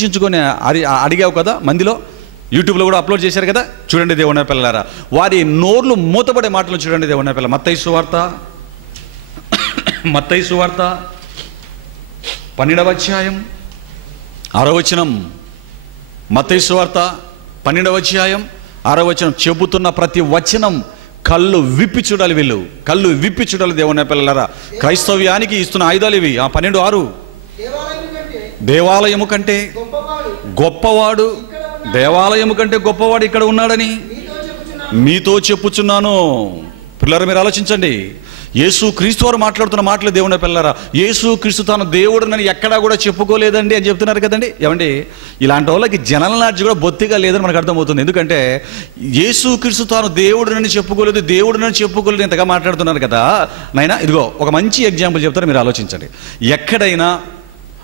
సూచించుకొని అడిగావు కదా, మందిలో యూట్యూబ్లో కూడా అప్లోడ్ చేశారు కదా. చూడండి దేవుని పిల్లలారా, వారి నోర్లు మూతపడే మాటలు చూడండి దేవుని పిల్ల. మత్తయి సువార్త 12వ అధ్యాయం 6వ వచనం. మత్తయి సువార్త 12వ అధ్యాయం 6వ వచనం. చెబుతున్న ప్రతి వచనం కళ్ళు విప్పి చూడాలి. వీళ్ళు కళ్ళు విప్పి చూడాలి దేవుని పిల్లలారా. క్రైస్తవ్యానికి ఇస్తున్న ఆయుధాలు ఇవి. 12:6 దేవాలయము కంటే గొప్పవాడు, దేవాలయము కంటే గొప్పవాడు ఇక్కడ ఉన్నాడని మీతో చెప్పుచున్నాను. పిల్లలు మీరు ఆలోచించండి, యేసు క్రీస్తు వారు మాట్లాడుతున్న మాటలు దేవుని పిల్లరా. యేసు క్రీస్తు తాను దేవుడునని ఎక్కడా కూడా చెప్పుకోలేదండి అని చెప్తున్నారు కదండి. ఏమండి, ఇలాంటి వాళ్ళకి జనరల్ నాలెడ్జ్ కూడా బొత్తిగా లేదని మనకు అర్థమవుతుంది. ఎందుకంటే యేసు క్రీస్తు తాను దేవుడునని చెప్పుకోలేదు, దేవుడునని చెప్పుకోలేదు ఇంతగా మాట్లాడుతున్నారు కదా. నైనా ఇదిగో ఒక మంచి ఎగ్జాంపుల్ చెప్తారు, మీరు ఆలోచించండి. ఎక్కడైనా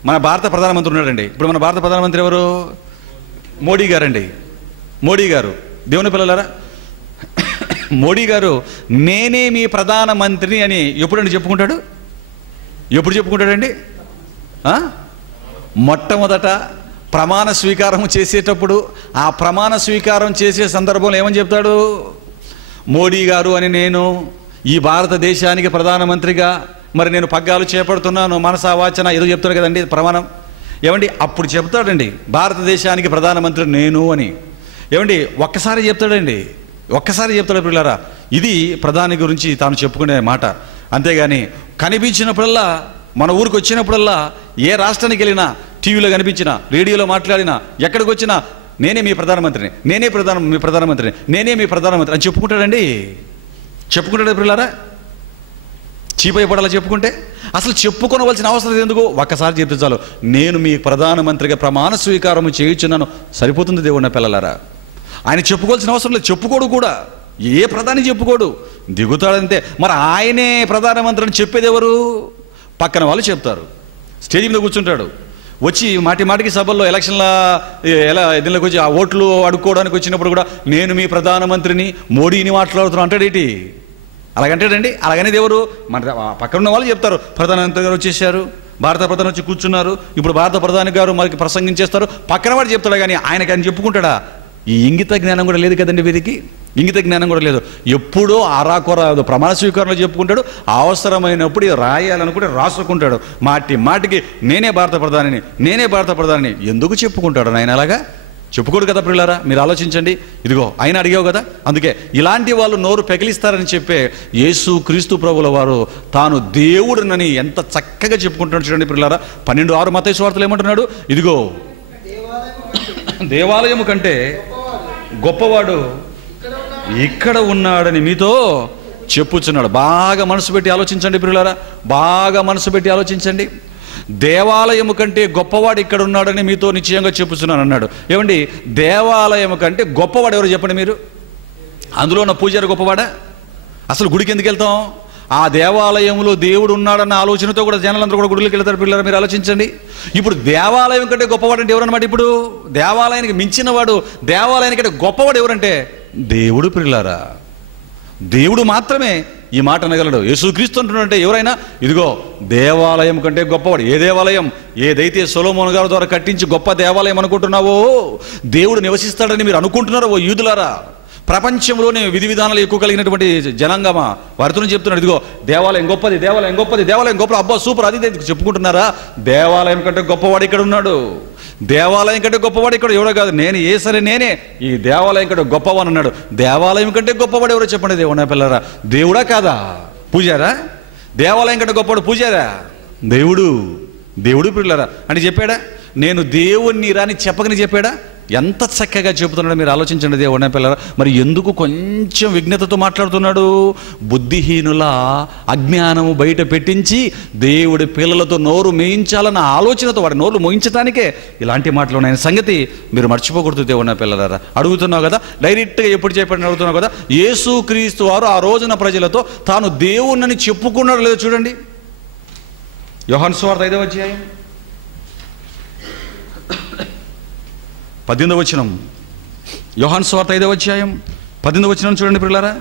మన భారత ప్రధానమంత్రి ఉన్నాడండి. ఇప్పుడు మన భారత ప్రధానమంత్రి ఎవరు? మోడీ గారండి. మోడీ గారు దేవుని పిల్లలారా, మోడీ గారు నేనే మీ ప్రధానమంత్రిని అని ఎప్పుడండి చెప్పుకుంటాడు? ఎప్పుడు చెప్పుకుంటాడండి? మొట్టమొదట ప్రమాణ స్వీకారం చేసేటప్పుడు, ఆ ప్రమాణ స్వీకారం చేసే సందర్భంలో ఏమని చెప్తాడు? మోడీ గారు అని నేను ఈ భారతదేశానికి ప్రధానమంత్రిగా మరి నేను పగ్గాలు చేపడుతున్నాను, మనసా వాచన ఏదో చెప్తాడు కదండి ప్రమాణం. ఏమండి, అప్పుడు చెప్తాడండి భారతదేశానికి ప్రధానమంత్రి నేను అని. ఏమండి, ఒక్కసారి చెప్తాడండి, ఒక్కసారి చెప్తాడు పిల్లరా. ఇది ప్రధాని గురించి తాను చెప్పుకునే మాట. అంతేగాని కనిపించినప్పుడల్లా, మన ఊరికి వచ్చినప్పుడల్లా, ఏ రాష్ట్రానికి వెళ్ళినా, టీవీలో కనిపించినా, రేడియోలో మాట్లాడినా, ఎక్కడికి వచ్చినా నేనే మీ ప్రధానమంత్రిని, నేనే మీ ప్రధానమంత్రిని, నేనే మీ ప్రధానమంత్రి అని చెప్పుకుంటాడండి. చెప్పుకుంటాడు పిల్లరా. చీపైపడాలా చెప్పుకుంటే? అసలు చెప్పుకోవలసిన అవసరం ఎందుకు? ఒక్కసారి చెప్తే చాలు, నేను మీ ప్రధానమంత్రిగా ప్రమాణ స్వీకారం చేయించున్నాను, సరిపోతుంది దేవుని పిల్లలారా. ఆయన చెప్పుకోవాల్సిన అవసరం లేదు, చెప్పుకోడు కూడా. ఏ ప్రధాని చెప్పుకోడు, దిగుతాడంతే. మరి ఆయనే ప్రధానమంత్రి అని చెప్పేది ఎవరు? పక్కన వాళ్ళు చెప్తారు. స్టేజ్ మీద కూర్చుంటాడు, వచ్చి మాటికి సభల్లో దీనిలోకి వచ్చి ఆ ఓట్లు అడుక్కోవడానికి వచ్చినప్పుడు కూడా నేను మీ ప్రధానమంత్రిని, మోడీని మాట్లాడుతున్నాను అంటాడేటి? అలాగంటాడండి. అలాగనేది ఎవరు? మన పక్కన ఉన్న వాళ్ళు చెప్తారు, ప్రధానమంత్రి గారు వచ్చేసారు, భారత ప్రధాని వచ్చి కూర్చున్నారు, ఇప్పుడు భారత ప్రధాని గారు మనకి ప్రసంగించేస్తారు, పక్కన వాడు చెప్తాడు. కానీ ఆయన చెప్పుకుంటాడా? ఈ ఇంగిత జ్ఞానం కూడా లేదు కదండి వీరికి. ఇంగిత జ్ఞానం కూడా లేదు. ఎప్పుడో ఆరాకొర ప్రమాణ స్వీకారంలో చెప్పుకుంటాడు, అవసరమైనప్పుడు రాయాలనుకుంటే రాసుకుంటాడు. మాటికి నేనే భారత ప్రధానిని, నేనే భారత ప్రధానిని ఎందుకు చెప్పుకుంటాడు ఆయన? అలాగా చెప్పుకోడు కదా పిల్లారా. మీరు ఆలోచించండి. ఇదిగో ఆయన అడిగావు కదా, అందుకే ఇలాంటి వాళ్ళు నోరు పెకిలిస్తారని చెప్పే యేసు క్రీస్తు ప్రభుల వారు తాను దేవుడునని ఎంత చక్కగా చెప్పుకుంటున్నాడు చూడండి పిల్లారా. 12:6 మత్తయి సువార్తలో ఏమంటున్నాడు? ఇదిగో దేవాలయము కంటే గొప్పవాడు ఇక్కడ ఉన్నాడని మీతో చెప్పుచున్నాడు. బాగా మనసు పెట్టి ఆలోచించండి పిల్లారా, బాగా మనసు పెట్టి ఆలోచించండి. దేవాలయము కంటే గొప్పవాడు ఇక్కడ ఉన్నాడని మీతో నిశ్చయంగా చెప్పుచున్నాను అన్నాడు. ఏమండి, దేవాలయము కంటే గొప్పవాడు ఎవరు చెప్పండి మీరు? అందులో ఉన్న పూజారి గొప్పవాడా? అసలు గుడికి ఎందుకు వెళ్తాం? ఆ దేవాలయంలో దేవుడు ఉన్నాడన్న ఆలోచనతో కూడా జనాలందరూ కూడా గుడికి వెళ్తారు పిల్లలు. మీరు ఆలోచించండి. ఇప్పుడు దేవాలయం కంటే గొప్పవాడు అంటే ఎవరన్నమాట? ఇప్పుడు దేవాలయానికి మించినవాడు, దేవాలయానికంటే గొప్పవాడు ఎవరంటే దేవుడు పిల్లారా. దేవుడు మాత్రమే ఈ మాట అనగలడు. యేసుక్రీస్తు అంటున్నాడంటే ఎవరైనా ఇదిగో దేవాలయం కంటే గొప్పవాడు. ఏ దేవాలయం? ఏదైతే సొలొమోను గారి ద్వారా కట్టించి గొప్ప దేవాలయం అనుకుంటున్నావో, దేవుడు నివసిస్తాడని మీరు అనుకుంటున్నారో ఓ యూదులారా, ప్రపంచంలోనే విధి విధానాలు ఎక్కువ కలిగినటువంటి జనాంగమా, వారితో చెప్తున్నాడు ఇదిగో దేవాలయం గొప్పది, దేవాలయం గొప్పది, దేవాలయం గొప్ప, అబ్బా సూపర్, అది చెప్పుకుంటున్నారా? దేవాలయం కంటే గొప్పవాడు ఇక్కడ ఉన్నాడు. దేవాలయం కంటే గొప్పవాడు ఇక్కడ ఎవడో కాదు, నేనే ఈ దేవాలయం కంటే గొప్పవాడు అన్నాడు. దేవాలయం కంటే గొప్పవాడు ఎవరో చెప్పండి దేవుడా పిల్లరా. దేవుడా కాదా? పూజారా? దేవాలయం కంటే గొప్పవాడు పూజారా? దేవుడు పిల్లరా అని చెప్పాడా? నేను దేవుణ్ణి రాని చెప్పకని చెప్పాడా? ఎంత చక్కగా చెబుతున్నాడో మీరు ఆలోచించండి దేవుడా పిల్లరా. మరి ఎందుకు కొంచెం విఘ్నతతో మాట్లాడుతున్నాడు? బుద్ధిహీనుల అజ్ఞానము బయట పెట్టించి దేవుడి పిల్లలతో నోరు మేయించాలన్న ఆలోచనతో వాడి నోరు మోయించడానికే ఇలాంటి మాటలు ఉన్నాయని సంగతి మీరు మర్చిపోకూడదు దేవుడా పిల్లలారా. అడుగుతున్నావు కదా, డైరెక్ట్గా ఎప్పుడు చెప్పండి అడుగుతున్నావు కదా. యేసుక్రీస్తు వారు ఆ రోజున ప్రజలతో తాను దేవుణ్ణని చెప్పుకున్నాడు లేదో చూడండి. యోహాను సువార్త 5వ అధ్యాయం 18వ వచనం. యోహాను సువార్త 5వ అధ్యాయం 18వ వచనం చూడండి పిల్లలారా.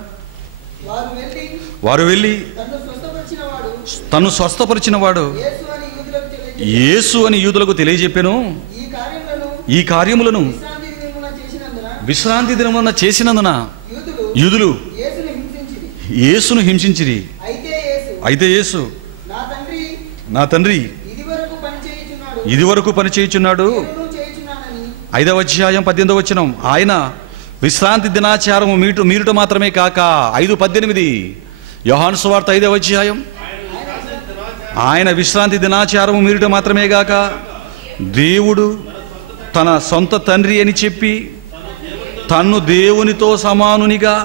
వారు వెళ్ళి తను స్వస్థపరిచిన వాడు యేసు అని యూదులకు తెలియజెప్పెను. ఈ కార్యములను విశ్రాంతి దినమున చేసినందున యూదులు యేసును హింసించిరి. అయితే యేసు నా తండ్రి ఇదివరకు పని చేయుచున్నాడు. 5వ అధ్యాయం 18వ వచనం. ఆయన విశ్రాంతి దినాచారము మీరుట మాత్రమే కాక 5:18 యోహాను సువార్త 5వ అధ్యాయం. ఆయన విశ్రాంతి దినాచారము మీరుట మాత్రమే గాక దేవుడు తన సొంత తండ్రి అని చెప్పి తన్ను దేవునితో సమానునిగా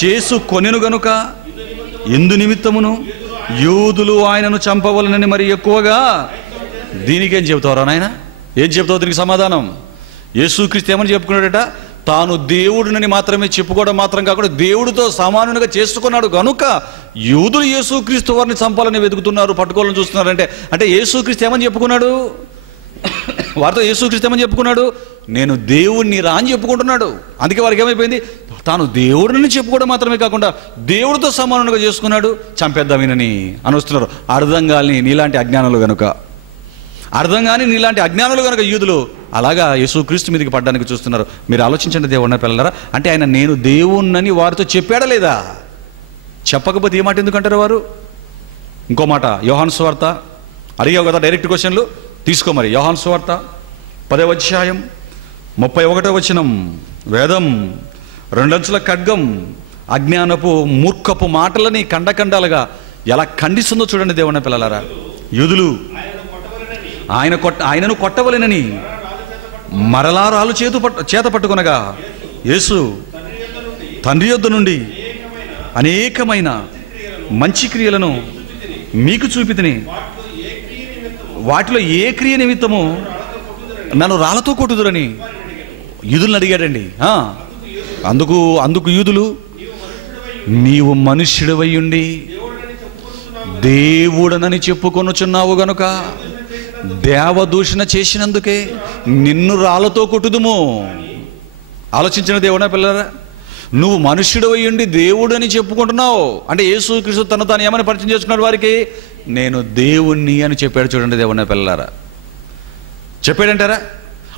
చేసుకొనెను గనుక ఇందు నిమిత్తమును యూదులు ఆయనను చంపవలనని మరి ఎక్కువగా. దీనికేం చెబుతారా నాయన? ఏం చెప్తావు దీనికి సమాధానం? యేసుక్రీస్తు ఏమని చెప్పుకున్నాడట? తాను దేవుడినని మాత్రమే చెప్పుకోవడం మాత్రం కాకుండా దేవుడితో సమానునిగా చేసుకున్నాడు గనుక యూదులు యేసుక్రీస్తు వారిని చంపాలని వెతుకుతున్నారు, పట్టుకోవాలని చూస్తున్నారు. అంటే యేసుక్రీస్తు ఏమని చెప్పుకున్నాడు? వారితో యేసుక్రీస్తు ఏమని చెప్పుకున్నాడు? నేను దేవుణ్ణి రా అని చెప్పుకుంటున్నాడు. అందుకే వారికి ఏమైపోయింది? తాను దేవుడిని చెప్పుకోవడం మాత్రమే కాకుండా దేవుడితో సమానంగా చేసుకున్నాడు, చంపేద్దామని అని వస్తున్నారు. అర్థం కాని నీలాంటి అజ్ఞానులు గనుక యూదులు అలాగా యేసుక్రీస్తు మీదకి పడ్డానికి చూస్తున్నారు. మీరు ఆలోచించండి దేవుడిన పిల్లలారా. అంటే ఆయన నేను దేవుణ్ణని వారితో చెప్పాడా లేదా? చెప్పకపోతే ఏ మాట ఎందుకంటారు వారు? ఇంకో మాట యోహాను సువార్త. అడిగావు కదా డైరెక్ట్ క్వశ్చన్లు, తీసుకో మరి. యోహాను సువార్త 10వ అధ్యాయం 31వ వచనం. వేదం 2 అంచుల ఖడ్గం అజ్ఞానపు మూర్ఖపు మాటలని ఖండఖండాలుగా ఎలా ఖండిస్తుందో చూడండి దేవుని పిల్లలారా. యూదులు ఆయనను కొట్టవలెనని మరలా రాళ్ళు చేత పట్టుకొనగా యేసు తండ్రి యొద్ద నుండి అనేకమైన మంచి క్రియలను మీకు చూపితిని, వాటిలో ఏ క్రియ నిమిత్తము నన్ను రాళ్లతో కొట్టుదురని యూదులను అడిగాడండి. అందుకు యూదులు, నీవు మనుష్యుడివై ఉండి దేవుడనని చెప్పుకొనుచున్నావు గనుక దేవదూషణ చేసినందుకే నిన్ను రాళ్లతో కొట్టుదుము. ఆలోచించిన దేవుడా పిల్లరా, నువ్వు మనుష్యుడివై ఉండి దేవుడు అని చెప్పుకుంటున్నావు అంటే యేసుక్రీస్తు తను తాను ఏమని పరిచయం చేసుకున్నాడు వారికి? నేను దేవుణ్ణి అని చెప్పాడు. చూడండి దేవుని పిల్లలారా, చెప్పాడంటారా?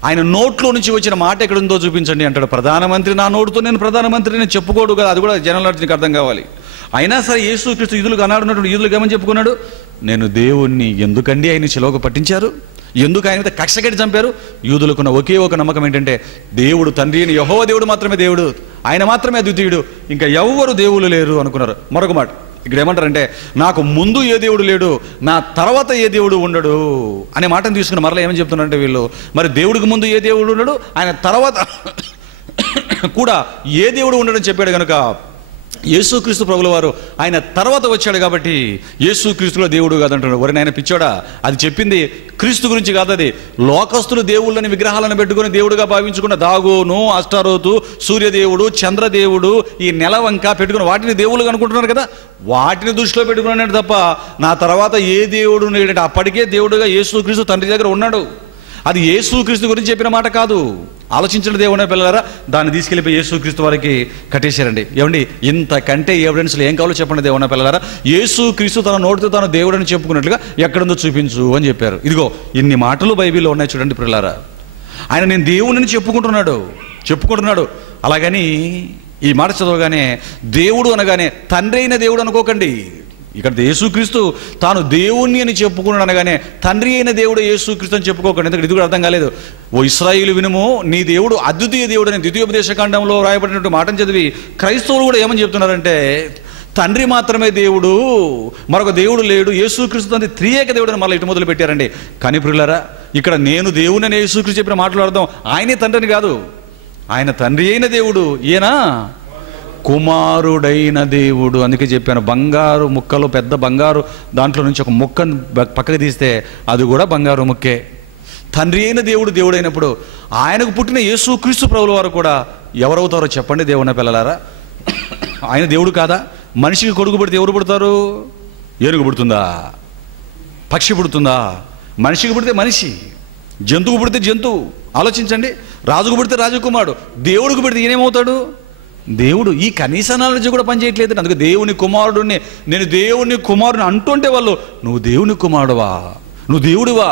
ఆయన నోట్లో నుంచి వచ్చిన మాట ఎక్కడుందో చూపించండి అంటాడు. ప్రధానమంత్రి నా నోటుతో నేను ప్రధానమంత్రిని చెప్పుకోడు కదా, అది కూడా జనాల నీకు అర్థం కావాలి. అయినా సరే యేసుక్రీస్తు యూదులకు అన్నాడు. యూదులకు ఏమని చెప్పుకున్నాడు? నేను దేవుణ్ణి. ఎందుకండి ఆయన శిలువకు పట్టించారు? ఎందుకు ఆయన మీద కక్ష కట్టి చంపారు? యూదులకున్న ఒకే ఒక నమ్మకం ఏంటంటే దేవుడు తండ్రి అని, యెహోవా దేవుడు మాత్రమే దేవుడు, ఆయన మాత్రమే అద్వితీయుడు, ఇంకా ఎవ్వరు దేవుళ్ళు లేరు అనుకున్నారు. మరొక మాట ఇక్కడ ఏమంటారంటే, నాకు ముందు ఏ దేవుడు లేడు, నా తర్వాత ఏ దేవుడు ఉండడు అనే మాటను తీసుకుని మరలా ఏమని చెప్తున్నారంటే వీళ్ళు, మరి దేవుడికి ముందు ఏ దేవుడు ఉండడు, ఆయన తర్వాత కూడా ఏ దేవుడు ఉండడని చెప్పాడు కనుక యేసుక్రీస్తు ప్రభుల వారు ఆయన తర్వాత వచ్చాడు కాబట్టి యేసుక్రీస్తులో దేవుడు కాదంటున్నాడు. వరి ఆయన పిచ్చోడా, అది చెప్పింది క్రీస్తు గురించి కాదు. అది లోకస్తులు దేవుళ్ళని విగ్రహాలను పెట్టుకుని దేవుడుగా భావించుకున్న దాగోను, అష్టారోతు, సూర్యదేవుడు, చంద్రదేవుడు, ఈ నెలవంక పెట్టుకుని వాటిని దేవుళ్ళు అనుకుంటున్నారు కదా, వాటిని దృష్టిలో పెట్టుకున్నాడు తప్ప నా తర్వాత ఏ దేవుడు లేడంటే అప్పటికే దేవుడుగా యేసుక్రీస్తు తండ్రి దగ్గర ఉన్నాడు. అది యేసుక్రీస్తు గురించి చెప్పిన మాట కాదు. ఆలోచించిన దేవుని పిల్లలారా, దాన్ని తీసుకెళ్ళిపోయి యేసుక్రీస్తు వారికి కట్టేశారండి. ఏమండి, ఇంతకంటే ఎవిడెన్స్లు ఏం కావాలో చెప్పండి దేవుని పిల్లలారా. యేసుక్రీస్తు తన నోటితో తాను దేవుడని చెప్పుకున్నట్లుగా ఎక్కడుందో చూపించు అని చెప్పారు. ఇదిగో ఇన్ని మాటలు బైబిల్లో ఉన్నాయి చూడండి పిల్లలారా. ఆయన నేను దేవుడిని చెప్పుకుంటున్నాడు. అలాగని ఈ మాట చదవగానే దేవుడు అనగానే తండ్రి అయిన దేవుడు అనుకోకండి. ఇక్కడ యేసుక్రీస్తు తాను దేవుణ్ణి అని చెప్పుకున్నాడు అనగానే తండ్రి అయిన దేవుడు యేసుక్రీస్తు అని చెప్పుకోకండి. ఎందుకంటే ఇది కూడా అర్థం కాలేదు. ఓ ఇశ్రాయేలు వినుము, నీ దేవుడు అద్వితీయ దేవుడు అని ద్వితీయోపదేశకాండంలో రాయబడినటువంటి మాటను చదివి క్రైస్తవులు కూడా ఏమని చెప్తున్నారంటే తండ్రి మాత్రమే దేవుడు, మరొక దేవుడు లేడు, యేసుక్రీస్తు తండ్రి త్రియేక దేవుడు అని మళ్ళీ ఇటు మొదలు పెట్టారండి. కానీ ప్రియులారా, ఇక్కడ నేను దేవుని అని యేసుక్రీస్తు చెప్పిన మాటలు అర్థం ఆయనే తండ్రిని కాదు, ఆయన తండ్రి అయిన దేవుడు, ఈయన కుమారుడైన దేవుడు. అందుకే చెప్పాను, బంగారు ముక్కలు, పెద్ద బంగారు దాంట్లో నుంచి ఒక ముక్కను పక్కకు తీస్తే అది కూడా బంగారు ముక్కే. తండ్రి అయిన దేవుడు దేవుడైనప్పుడు ఆయనకు పుట్టిన యేసుక్రీస్తు ప్రభుల వారు కూడా ఎవరవుతారో చెప్పండి దేవుని పిల్లలారా. ఆయన దేవుడు కాదా? మనిషికి కొడుకు పుడితే ఎవరు పుడతారు? ఏనుగు పుడుతుందా? పక్షి పుడుతుందా? మనిషికి పుడితే మనిషి, జంతువు పుడితే జంతువు. ఆలోచించండి, రాజుకు పుడితే రాజకుమారుడు, దేవుడికి పుడితే ఈయనేమవుతాడు? దేవుడు. ఈ కనీస నాలెడ్జ్ కూడా పనిచేయట్లేదు. అందుకే దేవుని కుమారుడిని, నేను దేవుని కుమారుని అంటుంటే వాళ్ళు నువ్వు దేవుని కుమారుడువా, నువ్వు దేవుడివా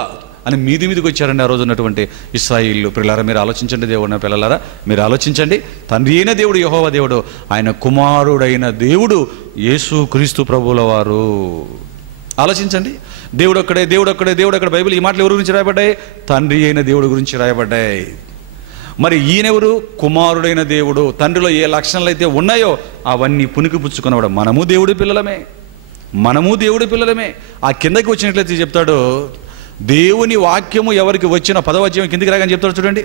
అని మీదికి వచ్చారండి ఆ రోజు ఉన్నటువంటి ఇశ్రాయేలు. పిల్లలారా మీరు ఆలోచించండి, దేవుడు పిల్లలారా మీరు ఆలోచించండి. తండ్రి అయిన దేవుడు యెహోవా దేవుడు, ఆయన కుమారుడైన దేవుడు యేసు క్రీస్తు ప్రభువుల వారు. ఆలోచించండి. దేవుడు ఒక్కడే, దేవుడు ఒక్కడే, దేవుడు ఒక్కడే. బైబిల్ ఈ మాటలు ఎవరి గురించి రాయబడ్డాయి? తండ్రి అయిన దేవుడి గురించి రాయబడ్డాయి. మరి ఈయనెవరు? కుమారుడైన దేవుడు. తండ్రిలో ఏ లక్షణాలు అయితే ఉన్నాయో అవన్నీ పుణికిపుచ్చుకున్నవాడు. మనము దేవుడి పిల్లలమే, మనము దేవుడి పిల్లలమే. ఆ కిందకి వచ్చినట్లయితే చెప్తాడు, దేవుని వాక్యము ఎవరికి వచ్చిన 10వ అధ్యాయం కిందికి రాగానే చెప్తాడు చూడండి.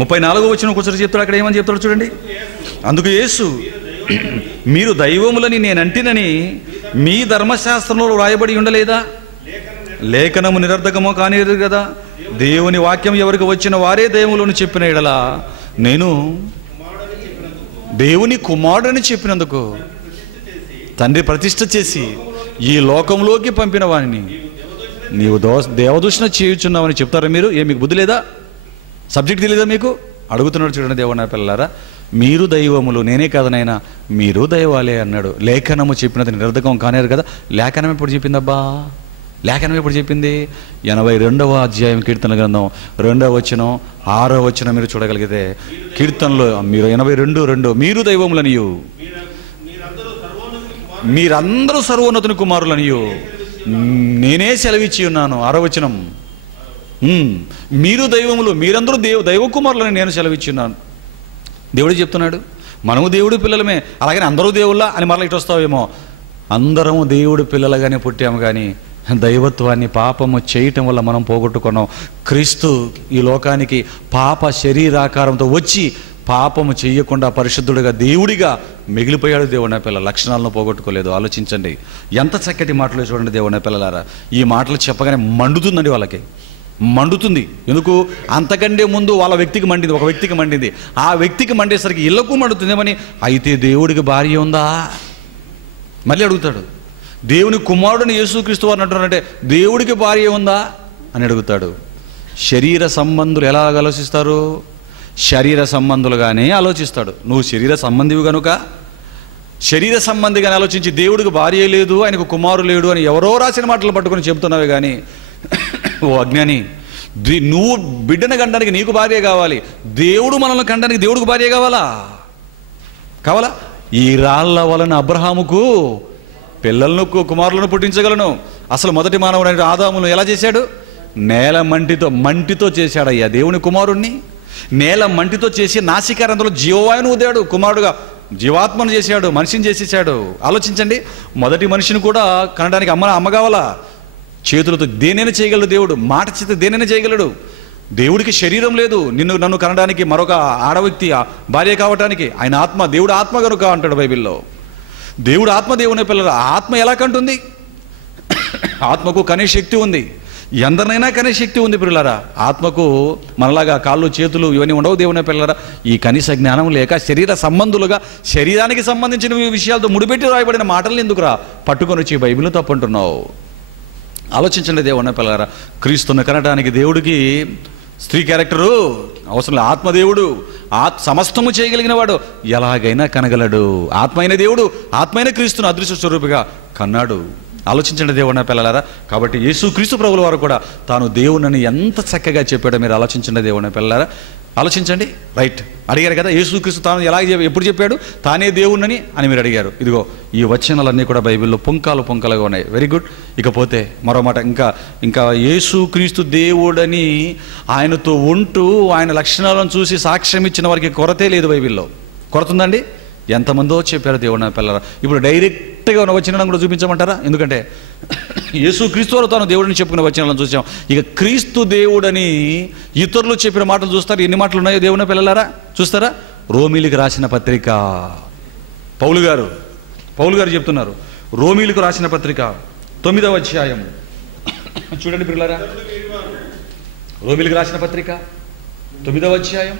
34వ వచనం ఒకసారి చెప్తాడు. అక్కడ ఏమని చెప్తాడు చూడండి. అందుకు యేసు, మీరు దైవములని నేనంటినని మీ ధర్మశాస్త్రంలో వ్రాయబడి ఉండలేదా? లేఖనము నిరర్ధకమో కానిది కదా. దేవుని వాక్యం ఎవరికి వచ్చిన వారే దైవములను చెప్పిన ఎడలా నేను దేవుని కుమారుడని చెప్పినందుకు తండ్రి ప్రతిష్ఠ చేసి ఈ లోకంలోకి పంపిన వాడిని నీవు దేవదూషణ చేయుచున్నావని చెప్తారా మీరు? మీకు బుద్ధి లేదా? సబ్జెక్ట్ తెలియదా మీకు? అడుగుతున్నాడు చూడండి. దేవుడు నా పిల్లలారా, మీరు దైవములు, నేనే కాదనైనా మీరు దైవాలే అన్నాడు. లేఖనము చెప్పినది నిరర్ధకం కానేరు కదా. లేఖనం ఎప్పుడు చెప్పిందబ్బా? లేఖనం ఎప్పుడు చెప్పింది? 82వ అధ్యాయం కీర్తన గ్రంథం 2వ వచనం 6వ వచనం మీరు చూడగలిగితే, కీర్తనలో మీరు 82:2 మీరు దైవములనియు మీరందరూ సర్వోన్నతుని కుమారులనియు నేనే సెలవిచ్చి ఉన్నాను. 6వ వచనం, మీరు దైవములు, మీరందరూ దైవ కుమారులని నేను సెలవిచ్చి ఉన్నాను. దేవుడు చెప్తున్నాడు. మనము దేవుడి పిల్లలమే. అలాగని అందరూ దేవుళ్ళా అని మరలా ఇటు వస్తావేమో. అందరము దేవుడి పిల్లలుగానే పుట్టాము, కానీ దైవత్వాన్ని పాపము చేయటం వల్ల మనం పోగొట్టుకున్నాం. క్రీస్తు ఈ లోకానికి పాప శరీరాకారంతో వచ్చి పాపము చెయ్యకుండా పరిశుద్ధుడిగా దేవుడిగా మిగిలిపోయాడు. దేవుని పిల్లల లక్షణాలను పోగొట్టుకోలేదు. ఆలోచించండి. ఎంత చక్కటి మాటలు చూడండి దేవుని పిల్లలారా. ఈ మాటలు చెప్పగానే మండుతుందండి, వాళ్ళకి మండుతుంది. ఎందుకు? అంతకంటే ముందు వాళ్ళ వ్యక్తికి మండింది, ఒక వ్యక్తికి మండింది. ఆ వ్యక్తికి మండేసరికి ఇళ్లకు మండుతుందేమని. అయితే దేవుడికి భార్య ఉందా? మళ్ళీ అడుగుతాడు. దేవుని కుమారుడిని యేసుక్రీస్తు వారిని అంటున్నారంటే దేవుడికి భార్య ఉందా అని అడుగుతాడు. శరీర సంబంధులు ఎలా ఆలోచిస్తారు? శరీర సంబంధులుగానే ఆలోచిస్తాడు. నువ్వు శరీర సంబంధివి కనుక శరీర సంబంధిగానే ఆలోచించి దేవుడికి భార్య లేదు, ఆయనకు కుమారుడు లేడు అని ఎవరో రాసిన మాటలు పట్టుకొని చెబుతున్నావే కానీ, ఓ అజ్ఞాని, నువ్వు బిడ్డను కండానికి నీకు భార్య కావాలి, దేవుడు మనల్ని కండానికి దేవుడికి భార్య కావాలా? ఈ రాళ్ల వలన అబ్రహాముకు పిల్లలను కుమారులను పుట్టించగలను. అసలు మొదటి మానవుడు ఆదామును ఎలా చేశాడు? నేల మంటితో చేశాడయ్యా దేవుని కుమారుణ్ణి. నేల మంటితో చేసి నాసికారంలో జీవవాయువును ఊదాడు. కుమారుడుగా జీవాత్మను చేశాడు, మనిషిని చేసేసాడు. ఆలోచించండి. మొదటి మనిషిని కూడా కనడానికి అమ్మ కావాలా? చేతులతో దేనైనా చేయగలడు దేవుడు. మాట చేత దేనైనా చేయగలడు. దేవుడికి శరీరం లేదు. నన్ను కనడానికి మరొక ఆడవ్యక్తి భార్య కావటానికి. ఆయన ఆత్మ, దేవుడు ఆత్మ కనుక అంటాడు బైబిల్లో. దేవుడు ఆత్మ. దేవుని పిల్లల ఆత్మ ఎలా కంటుంది? ఆత్మకు కనే శక్తి ఉంది. ఎందరినైనా కనే శక్తి ఉంది పిల్లలారా. ఆత్మకు మనలాగా కాళ్ళు చేతులు ఇవన్నీ ఉండవు దేవుని పిల్లలారా. ఈ కనీస జ్ఞానం లేక శరీర సంబంధులుగా శరీరానికి సంబంధించిన విషయాలతో ముడిపెట్టి రాయబడిన మాటలను ఎందుకురా పట్టుకొని వచ్చి బైబిల్ తప్పంటున్నావు? ఆలోచించండి దేవుని పిల్లలారా. క్రీస్తుని కనడానికి దేవుడికి స్త్రీ క్యారెక్టరు అవసరం. ఆత్మదేవుడు, సమస్తము చేయగలిగిన వాడు, ఎలాగైనా కనగలడు. ఆత్మ అయిన దేవుడు, ఆత్మ అయిన క్రీస్తును అదృశ్య స్వరూపిగా కన్నాడు. ఆలోచించండి దేవుని పిల్లలారా. కాబట్టి యేసు క్రీస్తు ప్రభువుల వారు కూడా తాను దేవుని ఎంత చక్కగా చెప్పాడో మీరు ఆలోచించండి దేవుని పిల్లలారా. ఆలోచించండి. రైట్, అడిగారు కదా యేసుక్రీస్తు తాను ఎప్పుడు చెప్పాడు తానే దేవుణ్ణని అని మీరు అడిగారు. ఇదిగో ఈ వచనాలన్నీ కూడా బైబిల్లో పుంకాలుగా ఉన్నాయి. Very good. ఇకపోతే మరో మాట, ఇంకా యేసుక్రీస్తు దేవుడని ఆయనతో ఉంటూ ఆయన లక్షణాలను చూసి సాక్ష్యం ఇచ్చిన వారికి కొరతే లేదు బైబిల్లో. కొరత ఉందండి? ఎంతమందో చెప్పారు దేవుని పిల్లరా. ఇప్పుడు డైరెక్ట్గా ఉన్న వచనాలను కూడా చూపించమంటారా? ఎందుకంటే యేసుక్రీస్తు వారు తాను దేవుడిని చెప్పుకున్న వచనాలను చూసాం. ఇక క్రీస్తు దేవుడని ఇతరులు చెప్పిన మాటలు చూస్తారు. ఎన్ని మాటలు ఉన్నాయో దేవుని పిల్లలారా చూస్తారా? రోమీలకు రాసిన పత్రిక, పౌలు గారు చెప్తున్నారు. రోమీలకు రాసిన పత్రిక 9వ అధ్యాయం చూడండి పిల్లలారా. రోమీలకు రాసిన పత్రిక 9వ అధ్యాయం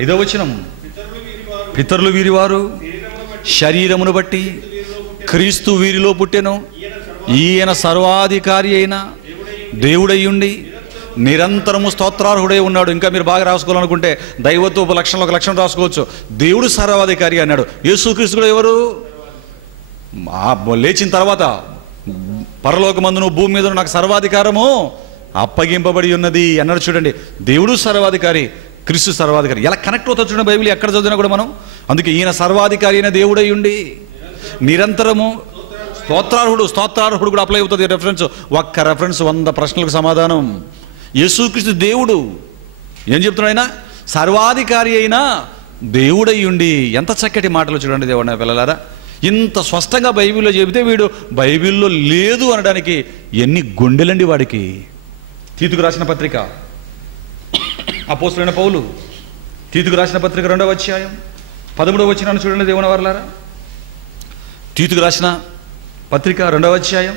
5వ వచనం. పితరులు వీరివారు శరీరమును బట్టి క్రీస్తు వీరిలో పుట్టెను. ఈయన సర్వాధికారి అయిన దేవుడయ్యుండి నిరంతరము స్తోత్రార్హుడై ఉన్నాడు. ఇంకా మీరు బాగా రాసుకోవాలనుకుంటే దైవత్వపు లక్షణం ఒక లక్షణం రాసుకోవచ్చు. దేవుడు సర్వాధికారి అన్నాడు. యేసుక్రీస్తు కూడా ఎవరు? లేచిన తర్వాత పరలోకమందును భూమి మీద నాకు సర్వాధికారము అప్పగింపబడి ఉన్నది అన్నాడు. చూడండి, దేవుడు సర్వాధికారి, క్రీస్తు సర్వాధికారి. ఎలా కనెక్ట్ అవుతా చూడండి బైబిల్ ఎక్కడ చదివినా కూడా మనం. అందుకే ఈయన సర్వాధికారి అయిన దేవుడై ఉండి నిరంతరము స్తోత్రార్హుడు కూడా అప్లై అవుతుంది రెఫరెన్స్. ఒక్క రెఫరెన్స్ 100 ప్రశ్నలకు సమాధానం. యేసుక్రీస్తు దేవుడు ఏం చెప్తున్నాడు? ఆయన సర్వాధికారి అయినా దేవుడై ఉండి. ఎంత చక్కటి మాటలు చూడండి దేవుడు పిల్లలారా. ఇంత స్పష్టంగా బైబిల్లో చెబితే వీడు బైబిల్లో లేదు అనడానికి ఎన్ని గుండెలండి వాడికి. తీతుకు రాసిన పత్రిక, అపోస్తలుడైన పౌలు తీతుకు రాసిన పత్రిక 2వ అధ్యాయం 13వ వచనాన్ని చూడండి దేవుని వర్లారా. తీతుకు రాసిన పత్రిక 2వ అధ్యాయం